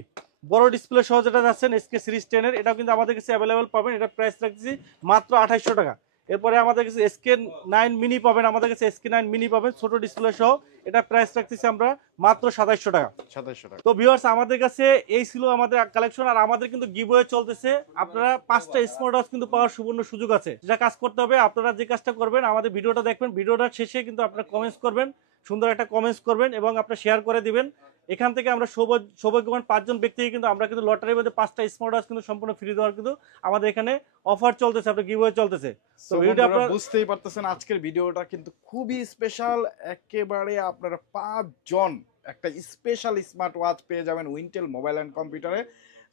বড় ডিসপ্লে সহ যেটা যাচ্ছেন SK সিরিজ 10 এর, এটাও কিন্তু আমাদের কাছে অ্যাভেলেবেল পাবেন। এটা প্রাইস রাখছি মাত্র 2800 টাকা। এরপরে আমাদের কাছে SK9 মিনি পাবেন, আমাদের কাছে SK9 মিনি পাবেন ছোট ডিসপ্লে সহ, এটা প্রাইস রাখতেছি আমরা মাত্র 2700 টাকা। 2700 টাকা। তো ভিউয়ার্স আমাদের কাছে এই ছিল আমাদের কালেকশন। আর আমাদের কিন্তু গিভওয়ে চলতেছে, আপনারা 5টা স্মার্ট ওয়াচ কিন্তু পাওয়ার সুবর্ণ সুযোগ আছে। যেটা কাজ করতে হবে, আপনারা যে কাজটা করবেন আমাদের ভিডিওটা দেখবেন, ভিডিওটার শেষে কিন্তু আপনারা কমেন্টস করবেন, সুন্দর একটা কমেন্টস করবেন এবং আপনারা শেয়ার করে দিবেন। এখান থেকে আমরা সৌভাগ্যবান 5 জন ব্যক্তিকে কিন্তু আমরা কিন্তু লটারির মধ্যে 5টা স্মার্ট ওয়াচ কিন্তু সম্পূর্ণ ফ্রি দেওয়ার কিন্তু আমাদের এখানে অফার চলতেছে, আপনার গিভওয়ে চলতেছে। তো ভিডিওটা আপনারা বুঝতেই পারতেছেন আজকের ভিডিওটা কিন্তু খুবই স্পেশাল। একেবারে আপনারা 5 জন একটা স্পেশাল স্মার্ট ওয়াচ পেয়ে যাবেন উইন্টেল মোবাইল অ্যান্ড কম্পিউটারে।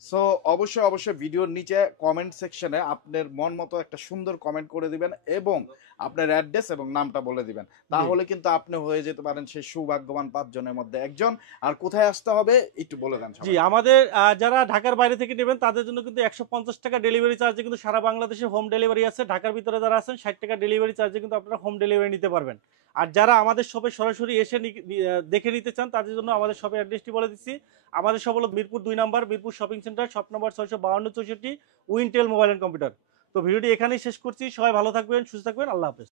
সো অবশ্যই ভিডিওর নিচে কমেন্ট সেকশনে আপনার মন মতো একটা সুন্দর কমেন্ট করে দিবেন এবং আপনার অ্যাড্রেস এবং নামটা বলে দিবেন, তাহলে কিন্তু আপনি হয়ে যেতে পারেন সেই সৌভাগ্যবান 5 জনের মধ্যে একজন। আর কোথায় আসতে হবে একটু বলে দেন। জি, আমাদের যারা ঢাকার বাইরে থেকে নেবেন তাদের জন্য কিন্তু 150 টাকা ডেলিভারি চার্জে কিন্তু সারা বাংলাদেশে হোম ডেলিভারি আছে। ঢাকার ভিতরে যারা আছেন 60 টাকা ডেলিভারি চার্জে কিন্তু আপনারা হোম ডেলিভারি নিতে পারবেন। আর যারা আমাদের শপে সরাসরি এসে দেখে নিতে চান তাদের জন্য আমাদের শপের অ্যাড্রেসটি বলে দিচ্ছি। আমাদের শপ হলো মিরপুর 2 নম্বর, Mirpur shopping centre, shop number 652 64, Wintel mobile and computer. তো ভিডিওটি এখানেই শেষ করছি। সবাই ভালো থাকবেন, সুস্থ থাকবেন, আল্লাহ হাফেজ।